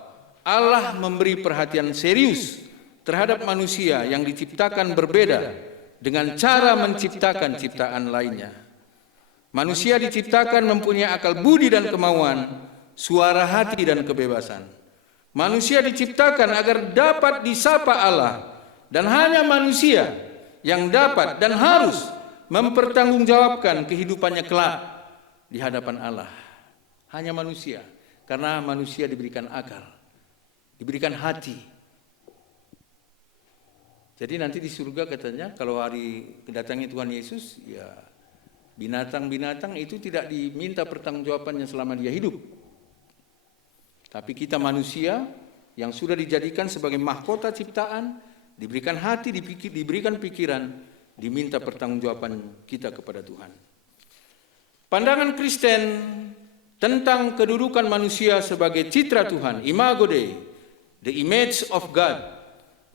Allah memberi perhatian serius terhadap manusia yang diciptakan berbeda dengan cara menciptakan ciptaan lainnya. Manusia diciptakan mempunyai akal budi dan kemauan, suara hati dan kebebasan. Manusia diciptakan agar dapat disapa Allah, dan hanya manusia yang dapat dan harus mempertanggungjawabkan kehidupannya kelak di hadapan Allah. Hanya manusia, karena manusia diberikan akal, diberikan hati. Jadi nanti di surga katanya kalau hari kedatangan Tuhan Yesus, ya binatang-binatang itu tidak diminta pertanggungjawabannya selama dia hidup. Tapi kita manusia yang sudah dijadikan sebagai mahkota ciptaan, diberikan hati, diberikan pikiran, diminta pertanggungjawaban kita kepada Tuhan. Pandangan Kristen tentang kedudukan manusia sebagai citra Tuhan, imago Dei, the image of God,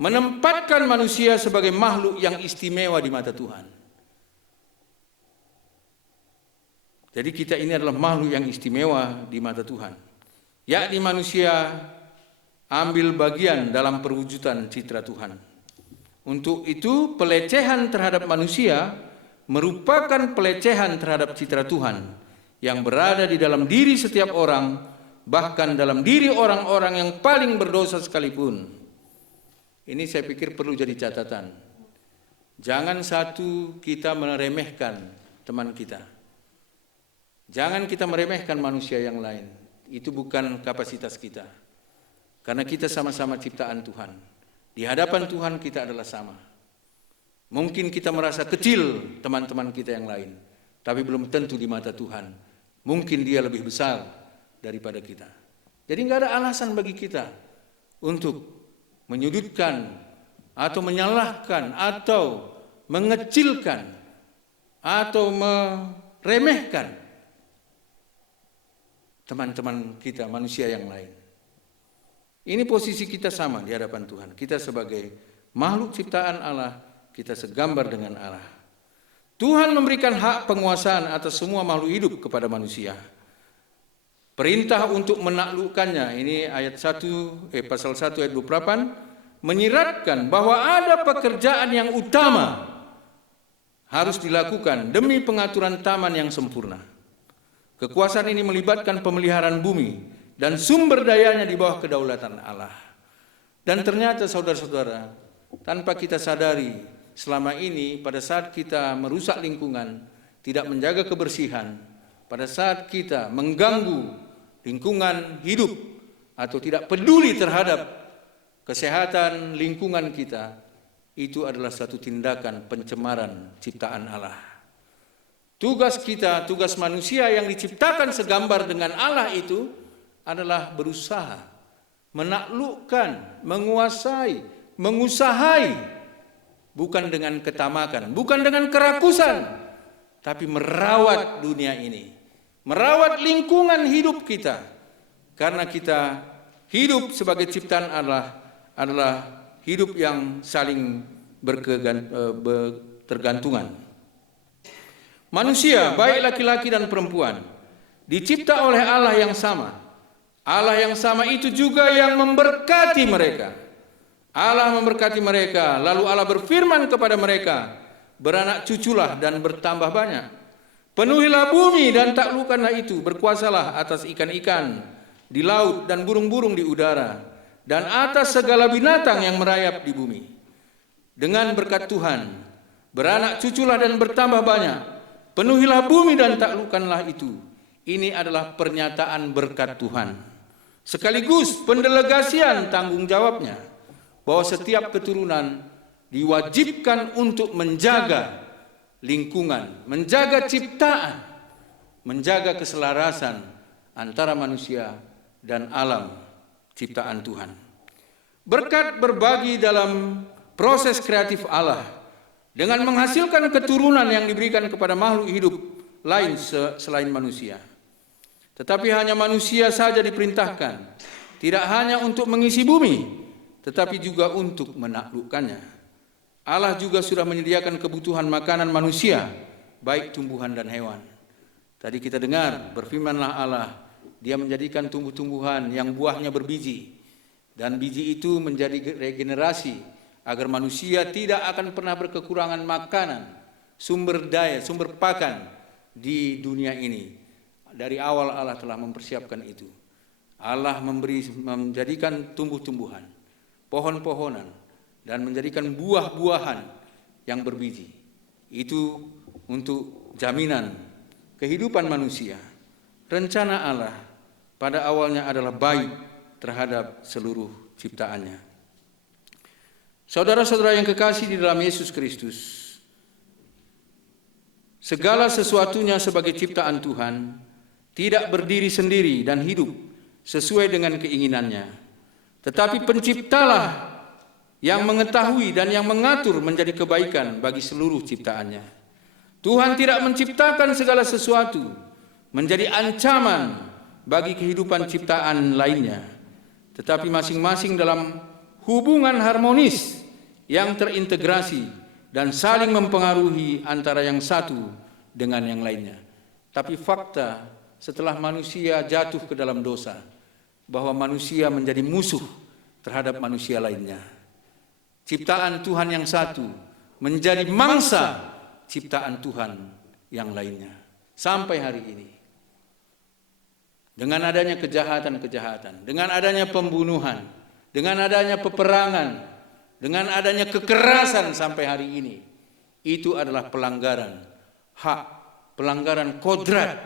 menempatkan manusia sebagai makhluk yang istimewa di mata Tuhan. Jadi kita ini adalah makhluk yang istimewa di mata Tuhan. Yakni manusia ambil bagian dalam perwujudan citra Tuhan. Untuk itu pelecehan terhadap manusia merupakan pelecehan terhadap citra Tuhan yang berada di dalam diri setiap orang, bahkan dalam diri orang-orang yang paling berdosa sekalipun. Ini saya pikir perlu jadi catatan. Jangan satu kita meremehkan teman kita. Jangan kita meremehkan manusia yang lain. Itu bukan kapasitas kita. Karena kita sama-sama ciptaan Tuhan. Di hadapan Tuhan kita adalah sama. Mungkin kita merasa kecil teman-teman kita yang lain, tapi belum tentu di mata Tuhan. Mungkin dia lebih besar daripada kita. Jadi nggak ada alasan bagi kita untuk menyudutkan atau menyalahkan atau mengecilkan atau meremehkan teman-teman kita, manusia yang lain. Ini posisi kita sama di hadapan Tuhan. Kita sebagai makhluk ciptaan Allah, kita segambar dengan Allah. Tuhan memberikan hak penguasaan atas semua makhluk hidup kepada manusia. Perintah untuk menaklukkannya, ini ayat pasal 1 ayat 28, menyiratkan bahwa ada pekerjaan yang utama harus dilakukan demi pengaturan taman yang sempurna. Kekuasaan ini melibatkan pemeliharaan bumi dan sumber dayanya di bawah kedaulatan Allah. Dan ternyata saudara-saudara, tanpa kita sadari, selama ini pada saat kita merusak lingkungan, tidak menjaga kebersihan, pada saat kita mengganggu lingkungan hidup atau tidak peduli terhadap kesehatan lingkungan kita, itu adalah satu tindakan pencemaran ciptaan Allah. Tugas kita, tugas manusia yang diciptakan segambar dengan Allah itu adalah berusaha menaklukkan, menguasai, mengusahai, bukan dengan ketamakan, bukan dengan kerakusan, tapi merawat dunia ini, merawat lingkungan hidup kita. Karena kita hidup sebagai ciptaan Allah adalah hidup yang saling bertergantungan. Manusia, baik laki-laki dan perempuan, dicipta oleh Allah yang sama. Allah yang sama itu juga yang memberkati mereka. Allah memberkati mereka, lalu Allah berfirman kepada mereka, beranak cuculah dan bertambah banyak. Penuhilah bumi dan taklukkanlah itu, berkuasalah atas ikan-ikan di laut dan burung-burung di udara, dan atas segala binatang yang merayap di bumi. Dengan berkat Tuhan, beranak cuculah dan bertambah banyak. Penuhilah bumi dan taklukkanlah itu. Ini adalah pernyataan berkat Tuhan, sekaligus pendelegasian tanggung jawabnya, bahwa setiap keturunan diwajibkan untuk menjaga lingkungan, menjaga ciptaan, menjaga keselarasan antara manusia dan alam ciptaan Tuhan. Berkat berbagi dalam proses kreatif Allah dengan menghasilkan keturunan yang diberikan kepada makhluk hidup lain selain manusia. Tetapi hanya manusia saja diperintahkan, tidak hanya untuk mengisi bumi, tetapi juga untuk menaklukkannya. Allah juga sudah menyediakan kebutuhan makanan manusia, baik tumbuhan dan hewan. Tadi kita dengar, berfirmanlah Allah, Dia menjadikan tumbuh-tumbuhan yang buahnya berbiji, dan biji itu menjadi regenerasi, agar manusia tidak akan pernah berkekurangan makanan, sumber daya, sumber pakan di dunia ini. Dari awal Allah telah mempersiapkan itu. Allah menjadikan tumbuh-tumbuhan, pohon-pohonan, dan menjadikan buah-buahan yang berbiji. Itu untuk jaminan kehidupan manusia. Rencana Allah pada awalnya adalah baik terhadap seluruh ciptaannya. Saudara-saudara yang kekasih di dalam Yesus Kristus, segala sesuatunya sebagai ciptaan Tuhan tidak berdiri sendiri dan hidup sesuai dengan keinginannya, tetapi penciptalah yang mengetahui dan yang mengatur menjadi kebaikan bagi seluruh ciptaannya. Tuhan tidak menciptakan segala sesuatu menjadi ancaman bagi kehidupan ciptaan lainnya, tetapi masing-masing dalam hubungan harmonis yang terintegrasi dan saling mempengaruhi antara yang satu dengan yang lainnya. Tapi fakta setelah manusia jatuh ke dalam dosa, bahwa manusia menjadi musuh terhadap manusia lainnya. Ciptaan Tuhan yang satu menjadi mangsa ciptaan Tuhan yang lainnya. Sampai hari ini. Dengan adanya kejahatan-kejahatan, dengan adanya pembunuhan, dengan adanya peperangan, dengan adanya kekerasan sampai hari ini, itu adalah pelanggaran hak, pelanggaran kodrat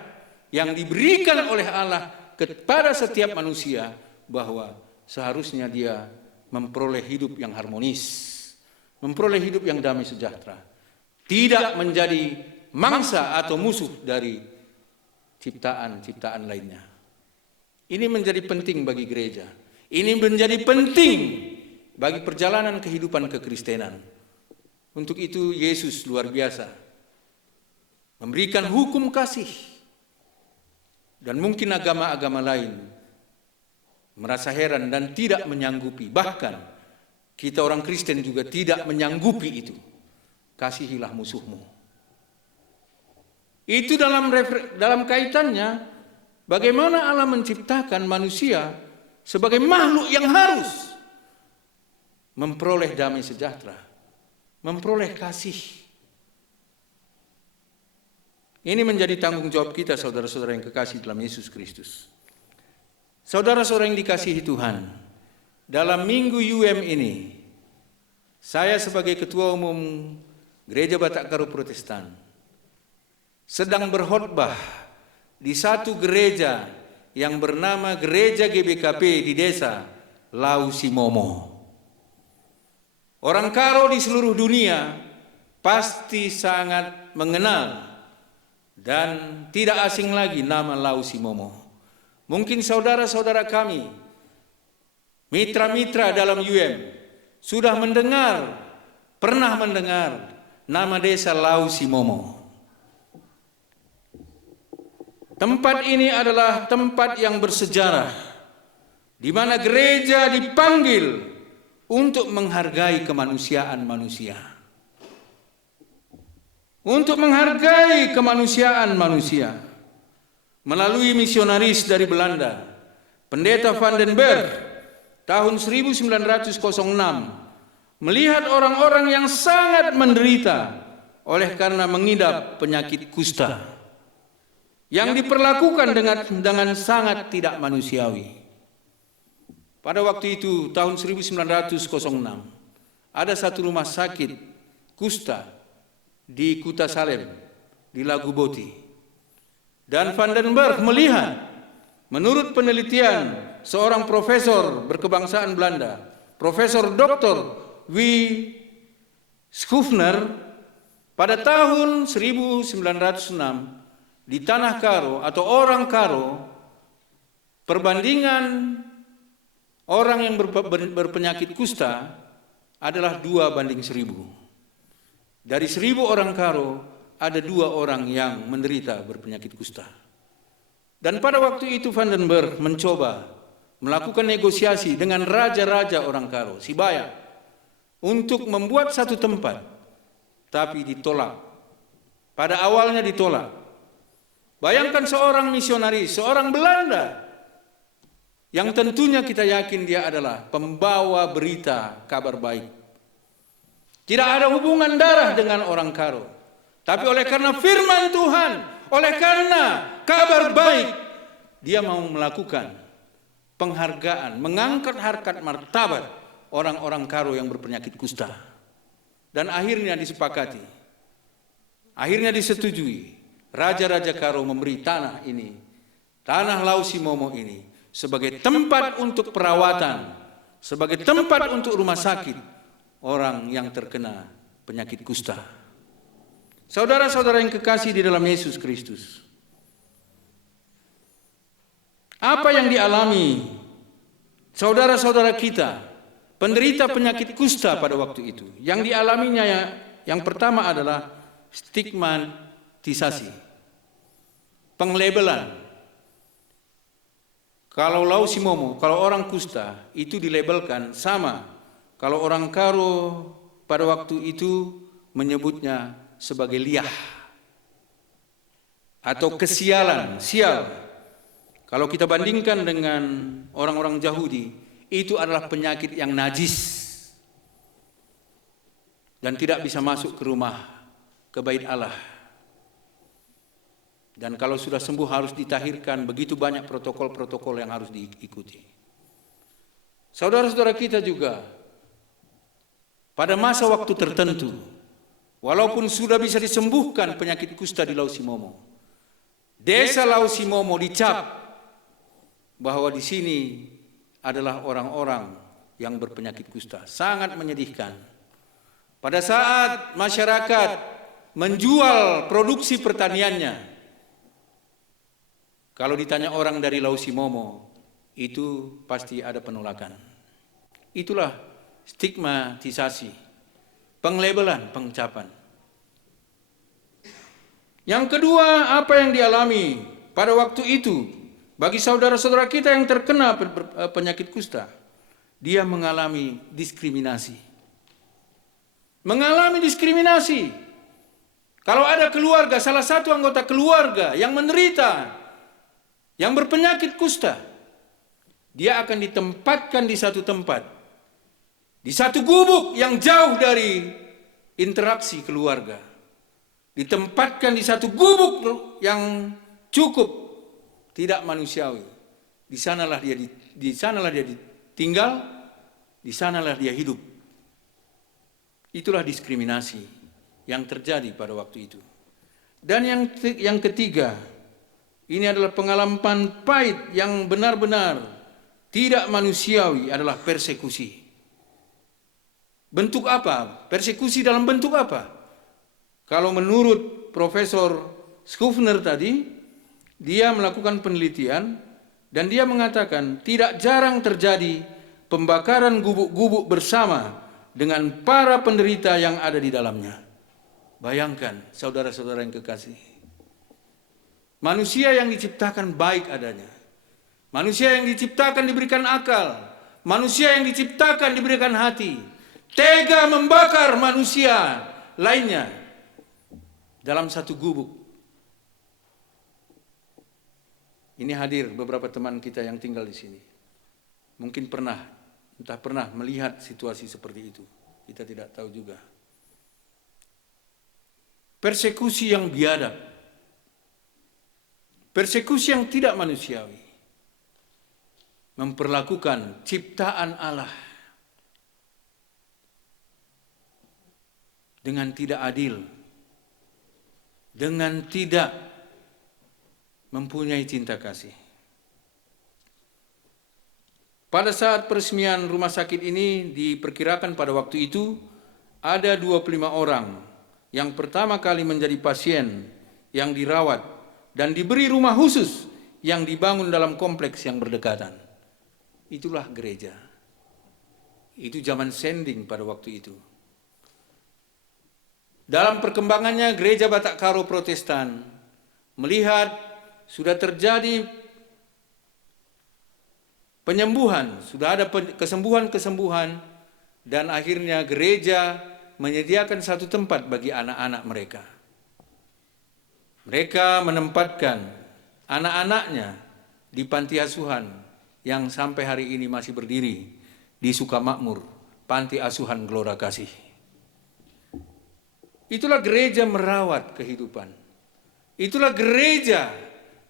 yang diberikan oleh Allah kepada setiap manusia, bahwa seharusnya dia memperoleh hidup yang harmonis, memperoleh hidup yang damai sejahtera, tidak menjadi mangsa atau musuh dari ciptaan-ciptaan lainnya. Ini menjadi penting bagi gereja. Ini menjadi penting bagi perjalanan kehidupan kekristenan. Untuk itu Yesus luar biasa memberikan hukum kasih. Dan mungkin agama-agama lain merasa heran dan tidak menyanggupi. Bahkan kita orang Kristen juga tidak menyanggupi itu. Kasihilah musuhmu. Itu dalam kaitannya bagaimana Allah menciptakan manusia sebagai makhluk yang harus memperoleh damai sejahtera, memperoleh kasih. Ini menjadi tanggung jawab kita, saudara-saudara yang kekasih dalam Yesus Kristus. Saudara-saudara yang dikasihi Tuhan, dalam minggu UM ini, saya sebagai Ketua Umum Gereja Batak Karo Protestan sedang berkhotbah di satu gereja yang bernama Gereja GBKP di desa Lausimomo. Orang Karo di seluruh dunia pasti sangat mengenal dan tidak asing lagi nama Lausimomo. Mungkin saudara-saudara kami, mitra-mitra dalam UM, sudah mendengar, pernah mendengar nama desa Lausimomo. Tempat ini adalah tempat yang bersejarah, di mana gereja dipanggil untuk menghargai kemanusiaan manusia. Untuk menghargai kemanusiaan manusia. Melalui misionaris dari Belanda, Pendeta Van den Berg, tahun 1906, melihat orang-orang yang sangat menderita oleh karena mengidap penyakit kusta yang diperlakukan dengan sangat tidak manusiawi. Pada waktu itu tahun 1906 ada satu rumah sakit kusta di Kuta Salem di Laguboti, dan Van den Berg melihat, menurut penelitian seorang profesor berkebangsaan Belanda, Profesor Dr. W. Schufner, pada tahun 1906 di Tanah Karo atau orang Karo, perbandingan orang yang berpenyakit kusta adalah 2:1000. Dari 1000 orang Karo ada 2 orang yang menderita berpenyakit kusta. Dan pada waktu itu Van den Berg mencoba melakukan negosiasi dengan raja-raja orang Karo, Sibaya, untuk membuat satu tempat, tapi ditolak. Pada awalnya ditolak. Bayangkan seorang misionaris, seorang Belanda, yang tentunya kita yakin dia adalah pembawa berita kabar baik. Tidak ada hubungan darah dengan orang Karo, tapi oleh karena firman Tuhan, oleh karena kabar baik, dia mau melakukan penghargaan, mengangkat harkat martabat orang-orang Karo yang berpenyakit kusta. Dan akhirnya disepakati, akhirnya disetujui, raja-raja Karo memberi tanah ini, tanah Lausimomo ini, sebagai tempat untuk perawatan, sebagai tempat untuk rumah sakit orang yang terkena penyakit kusta. Saudara-saudara yang kekasih di dalam Yesus Kristus, apa yang dialami saudara-saudara kita penderita penyakit kusta pada waktu itu? Yang dialaminya yang pertama adalah stigmatisasi, penglabelan. Kalau Lausimomo, kalau orang kusta itu dilabelkan sama. Kalau orang Karo pada waktu itu menyebutnya sebagai liah atau kesialan, sial. Kalau kita bandingkan dengan orang-orang Yahudi, itu adalah penyakit yang najis dan tidak bisa masuk ke rumah, ke bait Allah. Dan kalau sudah sembuh harus ditahirkan, begitu banyak protokol-protokol yang harus diikuti. Saudara-saudara kita juga, pada masa waktu tertentu, walaupun sudah bisa disembuhkan penyakit kusta di Lausimomo, desa Lausimomo dicap bahwa di sini adalah orang-orang yang berpenyakit kusta. Sangat menyedihkan. Pada saat masyarakat menjual produksi pertaniannya, kalau ditanya orang dari Lausimomo, itu pasti ada penolakan. Itulah stigmatisasi, penglabelan, pengucapan. Yang kedua, apa yang dialami pada waktu itu bagi saudara-saudara kita yang terkena penyakit kusta, dia mengalami diskriminasi. Mengalami diskriminasi. Kalau ada keluarga, salah satu anggota keluarga yang menderita yang berpenyakit kusta, dia akan ditempatkan di satu tempat, di satu gubuk yang jauh dari interaksi keluarga, ditempatkan di satu gubuk yang cukup tidak manusiawi. Di sanalah dia tinggal, di sanalah dia hidup. Itulah diskriminasi yang terjadi pada waktu itu. Dan yang ketiga, ini adalah pengalaman pahit yang benar-benar tidak manusiawi, adalah persekusi. Bentuk apa? Persekusi dalam bentuk apa? Kalau menurut Profesor Schufner tadi, dia melakukan penelitian dan dia mengatakan tidak jarang terjadi pembakaran gubuk-gubuk bersama dengan para penderita yang ada di dalamnya. Bayangkan, saudara-saudara yang kekasih, manusia yang diciptakan baik adanya, manusia yang diciptakan diberikan akal, manusia yang diciptakan diberikan hati, tega membakar manusia lainnya dalam satu gubuk. Ini hadir beberapa teman kita yang tinggal di sini. Mungkin entah pernah melihat situasi seperti itu. Kita tidak tahu juga. Persekusi yang biadab, persekusi yang tidak manusiawi, memperlakukan ciptaan Allah dengan tidak adil, dengan tidak mempunyai cinta kasih. Pada saat peresmian rumah sakit ini diperkirakan pada waktu itu ada 25 orang yang pertama kali menjadi pasien yang dirawat dan diberi rumah khusus yang dibangun dalam kompleks yang berdekatan. Itulah gereja. Itu zaman sending pada waktu itu. Dalam perkembangannya gereja Batak Karo Protestan melihat sudah terjadi penyembuhan, sudah ada kesembuhan-kesembuhan, dan akhirnya gereja menyediakan satu tempat bagi anak-anak mereka. Mereka menempatkan anak-anaknya di panti asuhan yang sampai hari ini masih berdiri di Sukamakmur, Panti Asuhan Gelora Kasih. Itulah gereja merawat kehidupan. Itulah gereja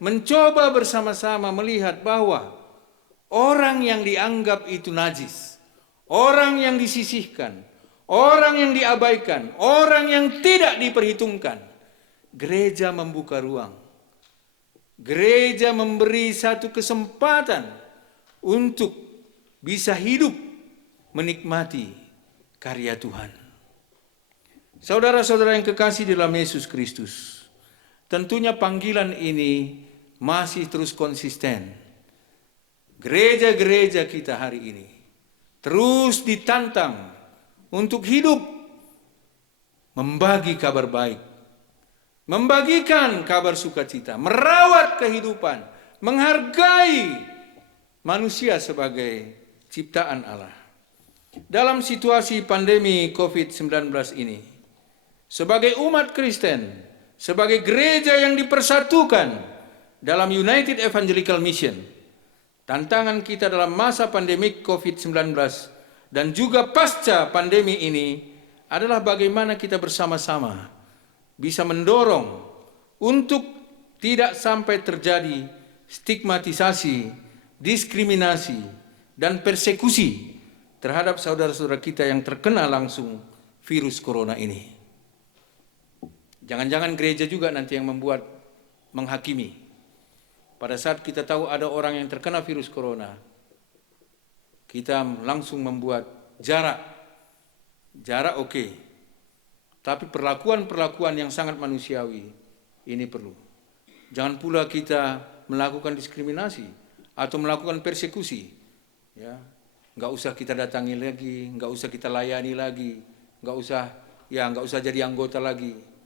mencoba bersama-sama melihat bahwa orang yang dianggap itu najis, orang yang disisihkan, orang yang diabaikan, orang yang tidak diperhitungkan, gereja membuka ruang. Gereja memberi satu kesempatan untuk bisa hidup menikmati karya Tuhan. Saudara-saudara yang kekasih dalam Yesus Kristus, tentunya panggilan ini masih terus konsisten. Gereja-gereja kita hari ini terus ditantang untuk hidup membagi kabar baik, membagikan kabar sukacita, merawat kehidupan, menghargai manusia sebagai ciptaan Allah. Dalam situasi pandemi COVID-19 ini, sebagai umat Kristen, sebagai gereja yang dipersatukan dalam United Evangelical Mission, tantangan kita dalam masa pandemi COVID-19 dan juga pasca pandemi ini adalah bagaimana kita bersama-sama bisa mendorong untuk tidak sampai terjadi stigmatisasi, diskriminasi, dan persekusi terhadap saudara-saudara kita yang terkena langsung virus corona ini. Jangan-jangan gereja juga nanti yang menghakimi. Pada saat kita tahu ada orang yang terkena virus corona, kita langsung membuat jarak oke. Tapi perlakuan-perlakuan yang sangat manusiawi ini perlu. Jangan pula kita melakukan diskriminasi atau melakukan persekusi. Ya, nggak usah kita datangi lagi, nggak usah kita layani lagi, nggak usah jadi anggota lagi.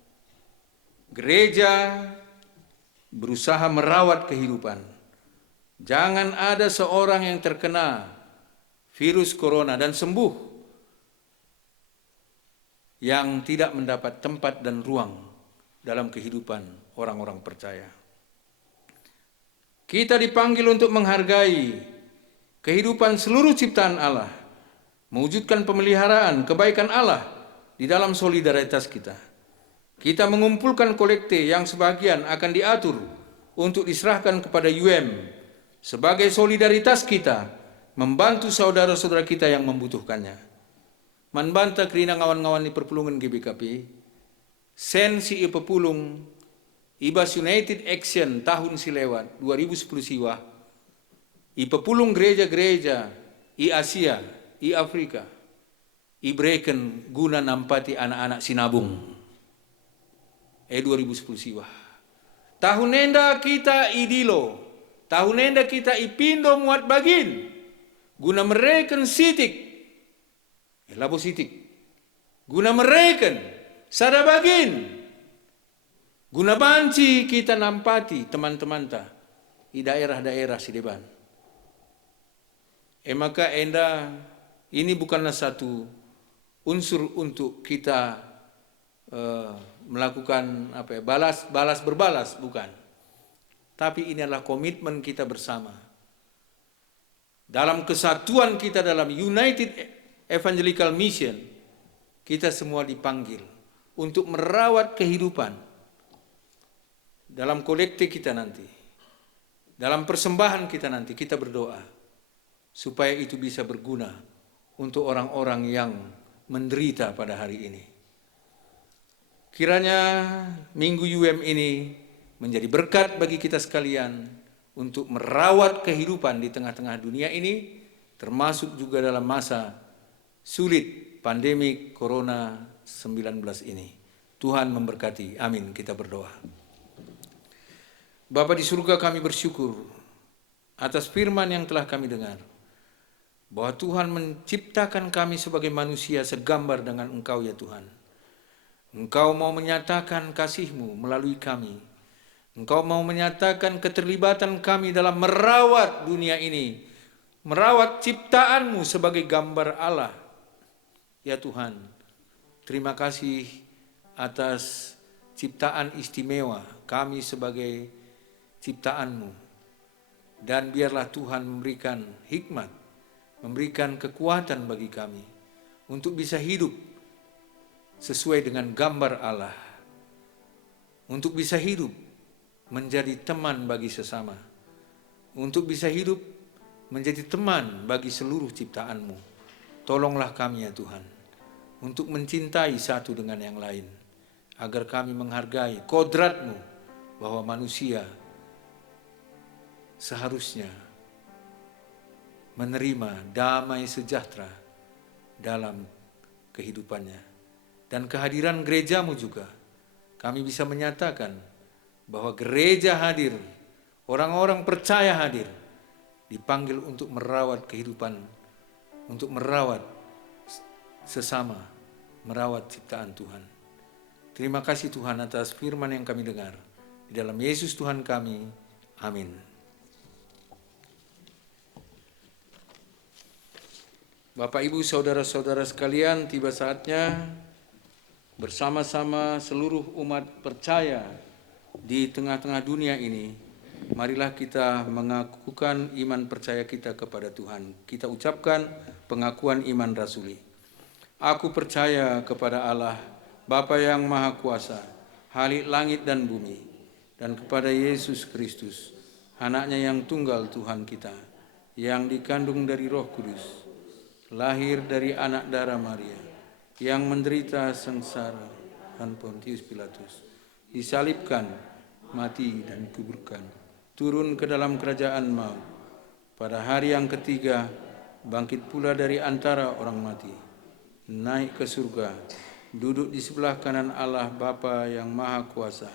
Gereja berusaha merawat kehidupan. Jangan ada seorang yang terkena virus corona dan sembuh yang tidak mendapat tempat dan ruang dalam kehidupan orang-orang percaya. Kita dipanggil untuk menghargai kehidupan seluruh ciptaan Allah, mewujudkan pemeliharaan kebaikan Allah di dalam solidaritas kita. Kita mengumpulkan kolekte yang sebagian akan diatur untuk diserahkan kepada UM sebagai solidaritas kita membantu saudara-saudara kita yang membutuhkannya. Manbanta kerina ngawan-ngawan di perpulungan GBKP, sen si ipepulung Ibas United Action tahun silewat 2010 siwa, ipepulung gereja-gereja i Asia, i Afrika, i breken guna nampati anak-anak sinabung. 2010 siwa. Tahun enda kita idilo, tahun enda kita ipindo muat bagin, guna mereken sitik, labo sitik, guna mereken sada bagin, guna banci kita nampati teman-teman ta di daerah-daerah si depan. Maka enda ini bukanlah satu unsur untuk kita melakukan balas berbalas, bukan. Tapi ini adalah komitmen kita bersama. Dalam kesatuan kita dalam United Evangelical Mission, kita semua dipanggil untuk merawat kehidupan. Dalam kolekte kita nanti, dalam persembahan kita nanti, kita berdoa supaya itu bisa berguna untuk orang-orang yang menderita pada hari ini. Kiranya Minggu UM ini menjadi berkat bagi kita sekalian untuk merawat kehidupan di tengah-tengah dunia ini, termasuk juga dalam masa sulit pandemi Corona-19 ini. Tuhan memberkati. Amin. Kita berdoa. Bapa di surga, kami bersyukur atas firman yang telah kami dengar, bahwa Tuhan menciptakan kami sebagai manusia segambar dengan Engkau ya Tuhan. Engkau mau menyatakan kasih-Mu melalui kami. Engkau mau menyatakan keterlibatan kami dalam merawat dunia ini, merawat ciptaan-Mu sebagai gambar Allah. Ya Tuhan, terima kasih atas ciptaan istimewa kami sebagai ciptaan-Mu. Dan biarlah Tuhan memberikan hikmat, memberikan kekuatan bagi kami untuk bisa hidup sesuai dengan gambar Allah, untuk bisa hidup menjadi teman bagi sesama, untuk bisa hidup menjadi teman bagi seluruh ciptaan-Mu. Tolonglah kami ya Tuhan, untuk mencintai satu dengan yang lain, agar kami menghargai kodrat-Mu bahwa manusia seharusnya menerima damai sejahtera dalam kehidupannya. Dan kehadiran gereja-Mu juga, kami bisa menyatakan bahwa gereja hadir, orang-orang percaya hadir, dipanggil untuk merawat kehidupan, untuk merawat sesama, merawat ciptaan Tuhan. Terima kasih Tuhan atas firman yang kami dengar. Di dalam Yesus Tuhan kami, amin. Bapak, Ibu, saudara-saudara sekalian, tiba saatnya bersama-sama seluruh umat percaya di tengah-tengah dunia ini, marilah kita mengakukan iman percaya kita kepada Tuhan. Kita ucapkan pengakuan iman rasuli. Aku percaya kepada Allah, Bapa yang Maha Kuasa, Khalik langit dan bumi, dan kepada Yesus Kristus, anaknya yang tunggal Tuhan kita, yang dikandung dari Roh Kudus, lahir dari anak darah Maria, yang menderita sengsara dan Pontius Pilatus, disalibkan, mati dan dikuburkan, turun ke dalam kerajaan maut, pada hari yang ketiga bangkit pula dari antara orang mati, naik ke surga, duduk di sebelah kanan Allah Bapa yang Maha Kuasa,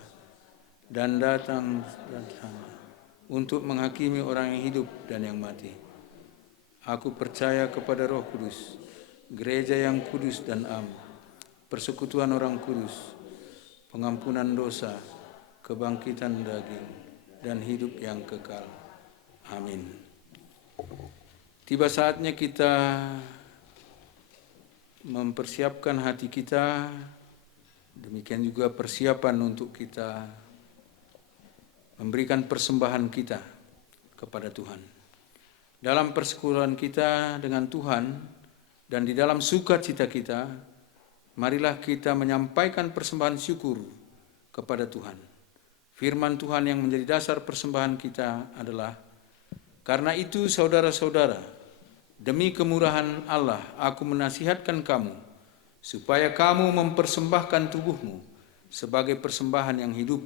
dan datang dan sana untuk menghakimi orang yang hidup dan yang mati. Aku percaya kepada Roh Kudus, gereja yang kudus dan am, persekutuan orang kudus, pengampunan dosa, kebangkitan daging, dan hidup yang kekal. Amin. Tiba saatnya kita mempersiapkan hati kita, demikian juga persiapan untuk kita memberikan persembahan kita. kepada Tuhan. Dalam persekutuan kita dengan Tuhan dan di dalam sukacita kita, marilah kita menyampaikan persembahan syukur kepada Tuhan. Firman Tuhan yang menjadi dasar persembahan kita adalah, "Karena itu saudara-saudara, demi kemurahan Allah, aku menasihatkan kamu, supaya kamu mempersembahkan tubuhmu sebagai persembahan yang hidup,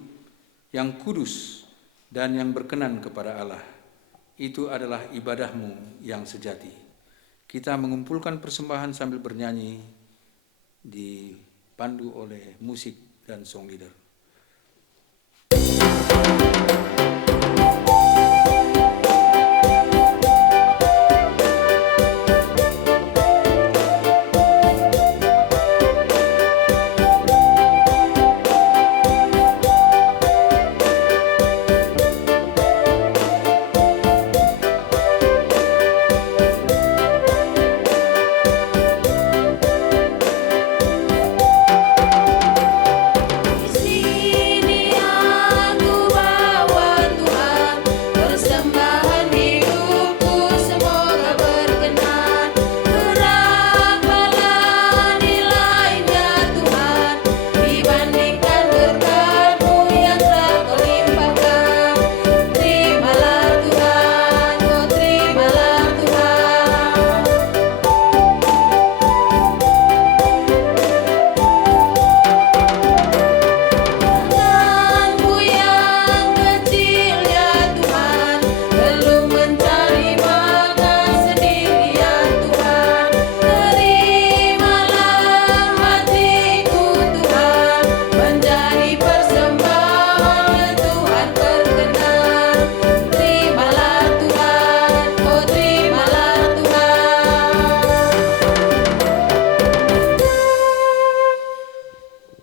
yang kudus, dan yang berkenan kepada Allah. Itu adalah ibadahmu yang sejati." Kita mengumpulkan persembahan sambil bernyanyi, dipandu oleh musik dan song leader.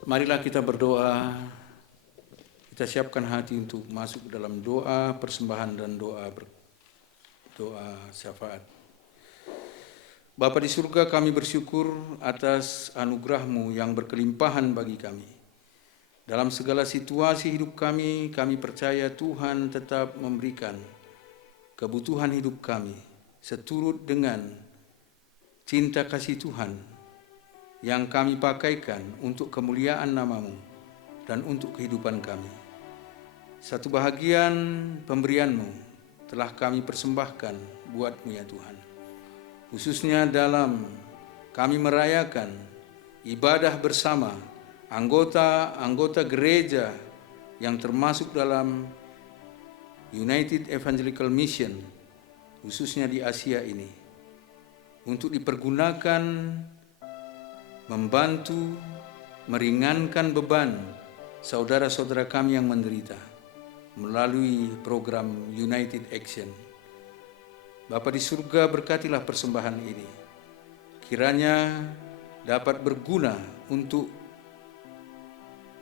Marilah kita berdoa, kita siapkan hati untuk masuk dalam doa persembahan dan doa syafaat. Bapa di surga, kami bersyukur atas anugerah-Mu yang berkelimpahan bagi kami. Dalam segala situasi hidup kami percaya Tuhan tetap memberikan kebutuhan hidup kami seturut dengan cinta kasih Tuhan yang kami pakaikan untuk kemuliaan nama-Mu dan untuk kehidupan kami. Satu bahagian pemberian-Mu telah kami persembahkan buat-Mu ya Tuhan. Khususnya dalam kami merayakan ibadah bersama anggota-anggota gereja yang termasuk dalam United Evangelical Mission, khususnya di Asia ini, untuk dipergunakan membantu meringankan beban saudara-saudara kami yang menderita melalui program United Action. Bapa di surga, berkatilah persembahan ini. Kiranya dapat berguna untuk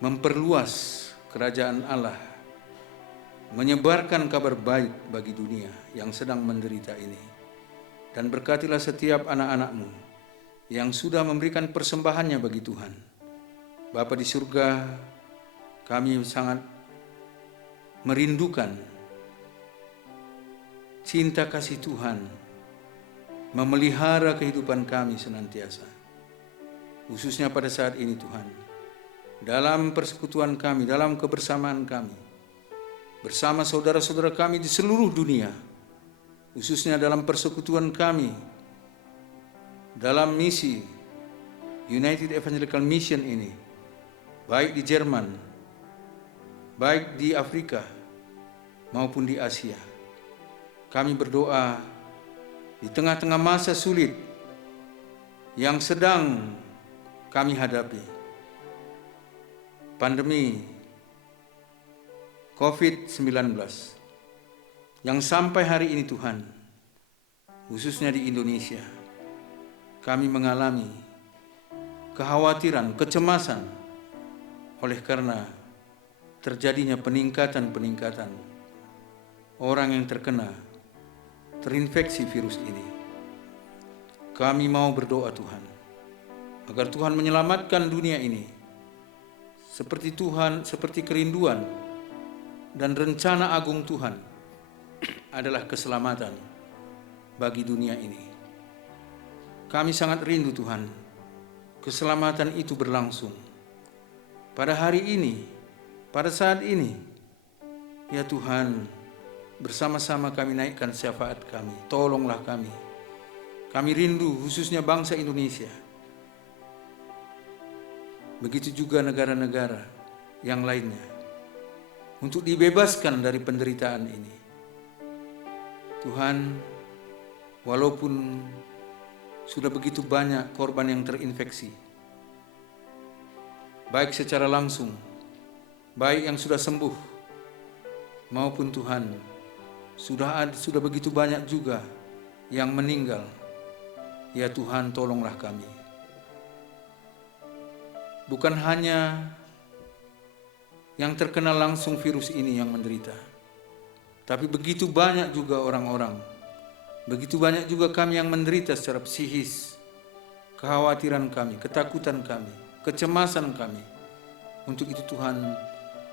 memperluas kerajaan Allah, menyebarkan kabar baik bagi dunia yang sedang menderita ini. Dan berkatilah setiap anak-anak-Mu yang sudah memberikan persembahannya bagi Tuhan. Bapa di surga, kami sangat merindukan cinta kasih Tuhan memelihara kehidupan kami senantiasa. Khususnya pada saat ini Tuhan, dalam persekutuan kami, dalam kebersamaan kami, bersama saudara-saudara kami di seluruh dunia, khususnya dalam persekutuan kami, dalam misi United Evangelical Mission ini, baik di Jerman, baik di Afrika, maupun di Asia. Kami berdoa di tengah-tengah masa sulit yang sedang kami hadapi, pandemi COVID-19, yang sampai hari ini Tuhan, khususnya di Indonesia, kami mengalami kekhawatiran, kecemasan oleh karena terjadinya peningkatan orang yang terinfeksi virus ini. Kami mau berdoa Tuhan, agar Tuhan menyelamatkan dunia ini seperti kerinduan dan rencana agung Tuhan adalah keselamatan bagi dunia ini. Kami sangat rindu Tuhan, keselamatan itu berlangsung pada hari ini, pada saat ini. Ya Tuhan, bersama-sama kami naikkan syafaat kami, tolonglah kami. Kami rindu khususnya bangsa Indonesia. Begitu juga negara-negara yang lainnya, untuk dibebaskan dari penderitaan ini. Tuhan, walaupun sudah begitu banyak korban yang terinfeksi, baik secara langsung, baik yang sudah sembuh, maupun Tuhan, sudah begitu banyak juga yang meninggal. Ya Tuhan, tolonglah kami. Bukan hanya yang terkena langsung virus ini yang menderita, tapi begitu banyak juga orang-orang, begitu banyak juga kami yang menderita secara psikis. Kekhawatiran kami, ketakutan kami, kecemasan kami. Untuk itu Tuhan,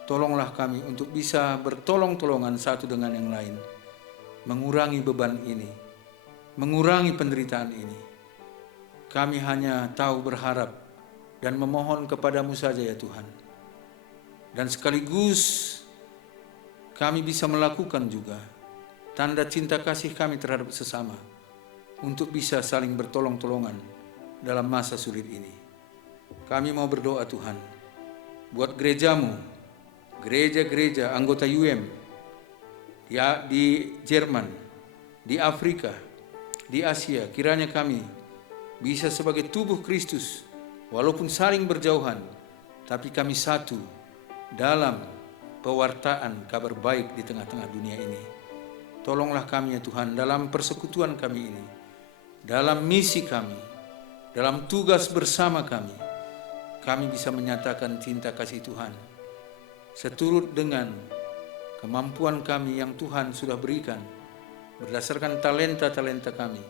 tolonglah kami untuk bisa bertolong-tolongan satu dengan yang lain, mengurangi beban ini, mengurangi penderitaan ini. Kami hanya tahu berharap dan memohon kepadamu saja ya Tuhan. Dan sekaligus kami bisa melakukan juga tanda cinta kasih kami terhadap sesama untuk bisa saling bertolong-tolongan dalam masa sulit ini. Kami mau berdoa Tuhan, buat gerejamu, gereja-gereja anggota UM ya, di Jerman, di Afrika, di Asia. Kiranya kami bisa sebagai tubuh Kristus, walaupun saling berjauhan, tapi kami satu dalam pewartaan kabar baik di tengah-tengah dunia ini. Tolonglah kami ya Tuhan, dalam persekutuan kami ini, dalam misi kami, dalam tugas bersama kami bisa menyatakan cinta kasih Tuhan seturut dengan kemampuan kami yang Tuhan sudah berikan, berdasarkan talenta-talenta kami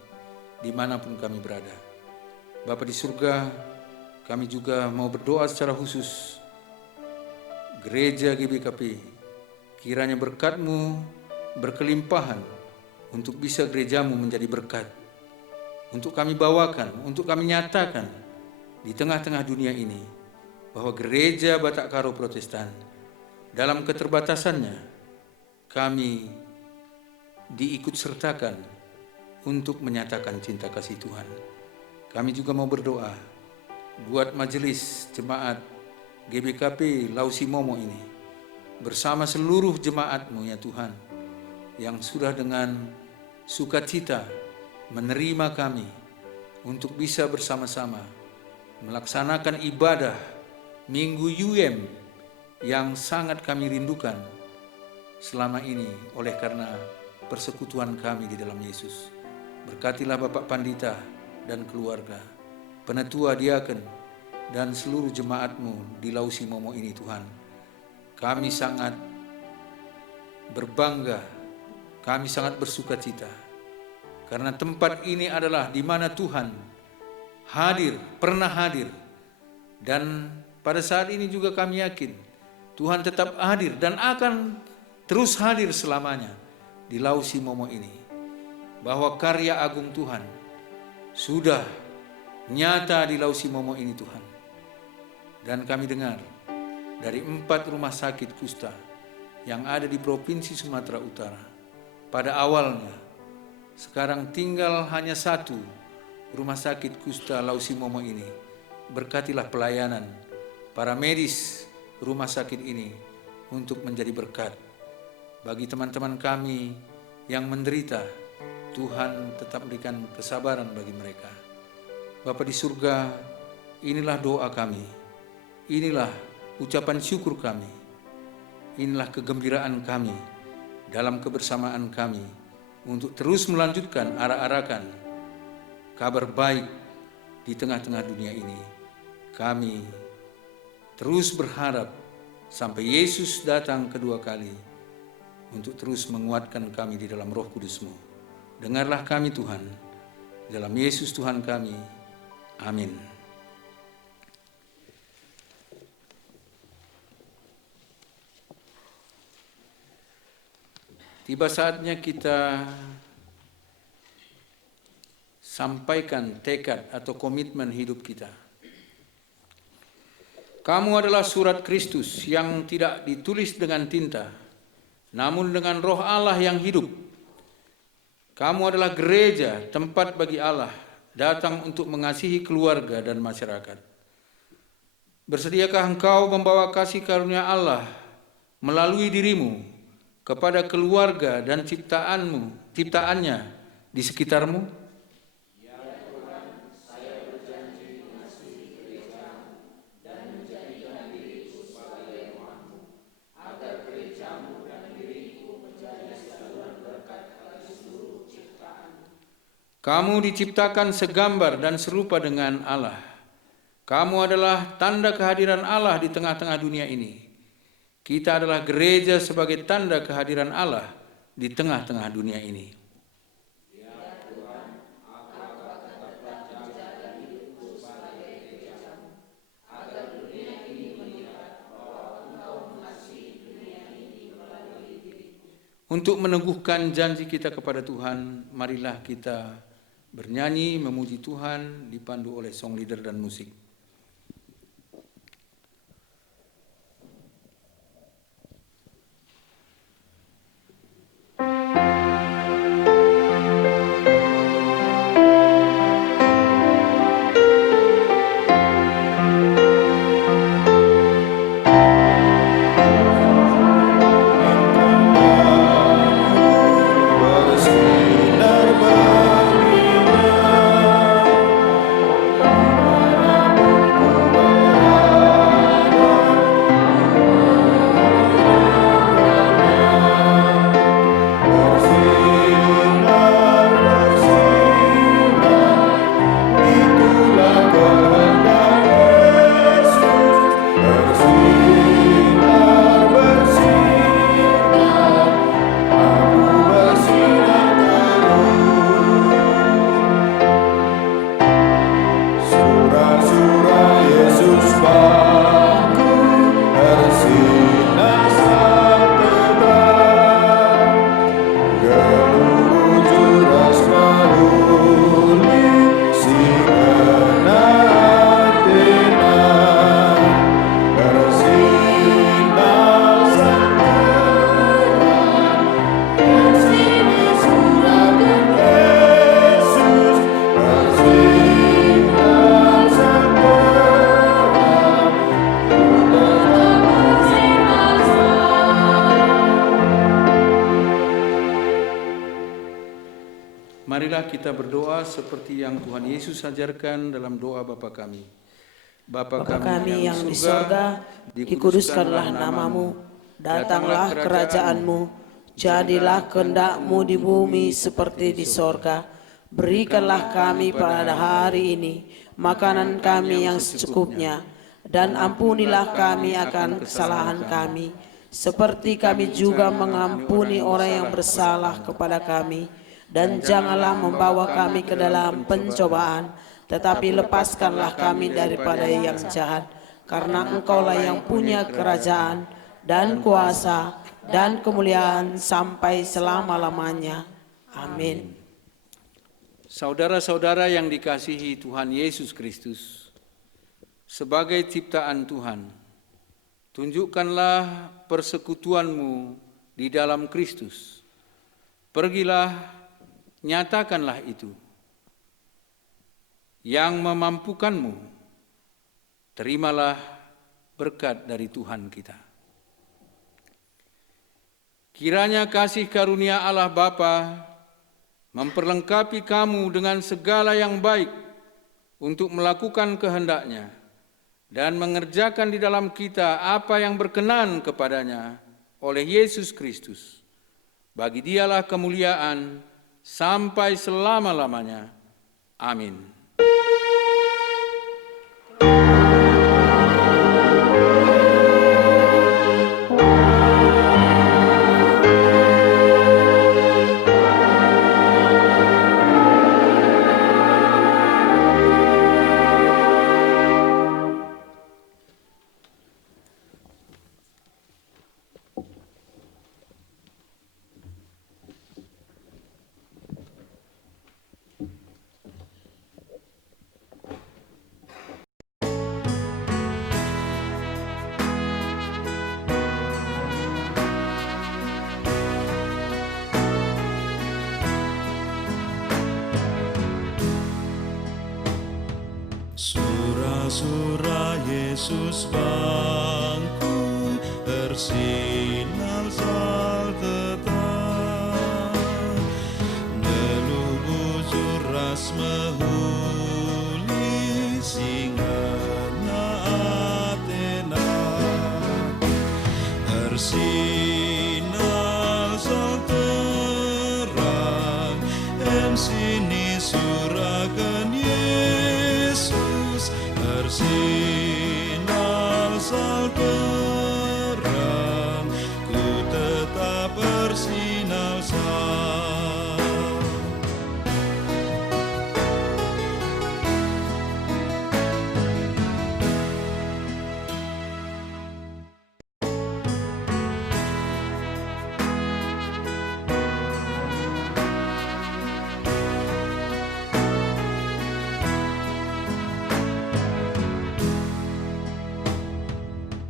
dimanapun kami berada. Bapa di surga, kami juga mau berdoa secara khusus gereja GBKP, kiranya berkat-Mu berkelimpahan untuk bisa gerejamu menjadi berkat, untuk kami bawakan, untuk kami nyatakan di tengah-tengah dunia ini bahwa gereja Batak Karo Protestan dalam keterbatasannya kami diikut sertakan untuk menyatakan cinta kasih Tuhan. Kami juga mau berdoa buat majelis jemaat GBKP Lausi Momo ini, bersama seluruh jemaat-Mu ya Tuhan, yang sudah dengan sukacita menerima kami untuk bisa bersama-sama melaksanakan ibadah Minggu UM yang sangat kami rindukan selama ini oleh karena persekutuan kami di dalam Yesus. Berkatilah Bapak Pandita dan keluarga, penetua diaken, dan seluruh jemaat-Mu di Lausi Momo ini Tuhan. Kami sangat berbangga, kami sangat bersukacita, karena tempat ini adalah di mana Tuhan hadir, pernah hadir, dan pada saat ini juga kami yakin Tuhan tetap hadir dan akan terus hadir selamanya di Lausi Momo ini. Bahwa karya agung Tuhan sudah nyata di Lausi Momo ini Tuhan. Dan kami dengar dari 4 rumah sakit kusta yang ada di Provinsi Sumatera Utara pada awalnya, sekarang tinggal hanya 1 rumah sakit kusta Lausi Momo ini. Berkatilah pelayanan para medis rumah sakit ini untuk menjadi berkat bagi teman-teman kami yang menderita. Tuhan tetap berikan kesabaran bagi mereka. Bapa di surga, inilah doa kami, inilah ucapan syukur kami, inilah kegembiraan kami dalam kebersamaan kami untuk terus melanjutkan arak-arakan kabar baik di tengah-tengah dunia ini. Kami terus berharap sampai Yesus datang kedua kali untuk terus menguatkan kami di dalam Roh Kudus-Mu. Dengarlah kami Tuhan, dalam Yesus Tuhan kami. Amin. tiba saatnya kita sampaikan tekad atau komitmen hidup kita. Kamu adalah surat Kristus yang tidak ditulis dengan tinta, namun dengan Roh Allah yang hidup. Kamu adalah gereja, tempat bagi Allah datang untuk mengasihi keluarga dan masyarakat. Bersediakah engkau membawa kasih karunia Allah melalui dirimu kepada keluarga dan ciptaannya di sekitarmu? Ya Tuhan, saya berjanji mengasihi gerejamu dan menjadikan diriku sebagai rumahmu, agar gerejamu dan diriku menjadi saluran berkat bagi seluruh ciptaan. Kamu diciptakan segambar dan serupa dengan Allah. Kamu adalah tanda kehadiran Allah di tengah-tengah dunia ini. Kita adalah gereja sebagai tanda kehadiran Allah di tengah-tengah dunia ini. Ya Tuhan, apakah tetaplah menjaga hidupku sebagai gerejamu, agar dunia ini melihat bahwa Engkau mengasihi dunia ini melalui diriku. Untuk meneguhkan janji kita kepada Tuhan, marilah kita bernyanyi memuji Tuhan dipandu oleh song leader dan musik. Bersinar Marilah kita berdoa seperti yang Tuhan Yesus ajarkan dalam doa Bapa kami. Bapa kami yang di sorga, dikuduskanlah namamu, datanglah kerajaanmu, jadilah kehendak-Mu di bumi seperti di sorga. Berikanlah kami pada hari ini makanan kami yang secukupnya, dan ampunilah kami akan kesalahan kami, seperti kami juga mengampuni orang yang bersalah kepada kami. Dan janganlah membawa kami ke dalam pencobaan, tetapi lepaskanlah kami daripada yang jahat. Karena Engkaulah yang punya kerajaan dan kuasa dan kemuliaan sampai selama-lamanya. Amin. Saudara-saudara yang dikasihi Tuhan Yesus Kristus, sebagai ciptaan Tuhan, tunjukkanlah persekutuanmu di dalam Kristus. Pergilah, nyatakanlah itu. Yang memampukanmu, terimalah berkat dari Tuhan kita. Kiranya kasih karunia Allah Bapa memperlengkapi kamu dengan segala yang baik untuk melakukan kehendak-Nya dan mengerjakan di dalam kita apa yang berkenan kepadanya oleh Yesus Kristus. Bagi Dialah kemuliaan sampai selama-lamanya. Amin. Surah-surah Yesus bangku bersinar sal tetap, neluh bujur ras mehuli singana Athena, bersinar sal terang sini suragan Yesus, bersinar sal terang, ku tetap bersinar sal.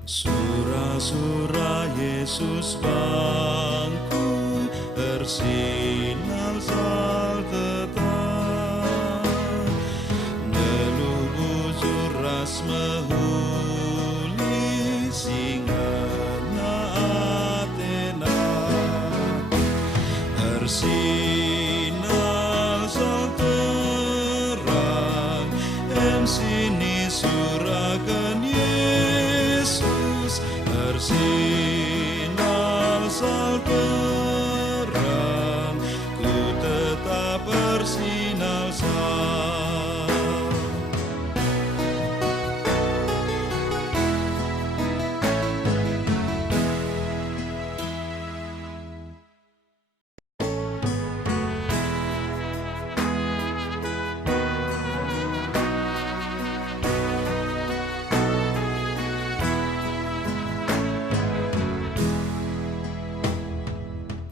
Surah-surah Yesus bangku bersinar sal tetap, neluh bujur ras mehuli singana Athena, bersinar sal terang sini suragan Yesus, bersinar sal terang, ku tetap bersinar sal.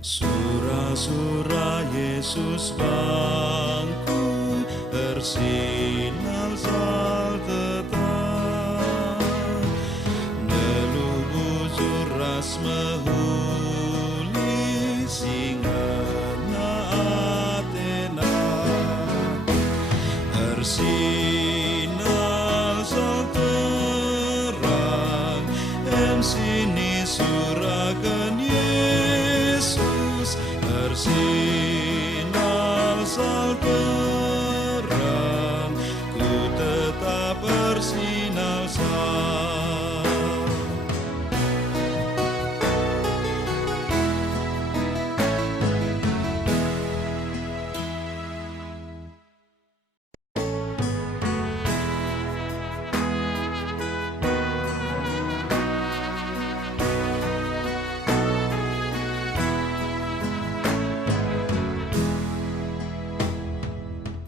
Surah-surah Yesus, bangku bersinar sal tetap, neluh bujur ras mehuli singana Athena, bersinar sal terang, sini suragan Yesus, bersinar sal terang, ku tetap bersinar sal.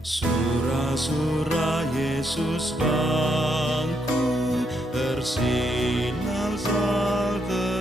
Surah-surah Yesus bangku bersinar sal terang,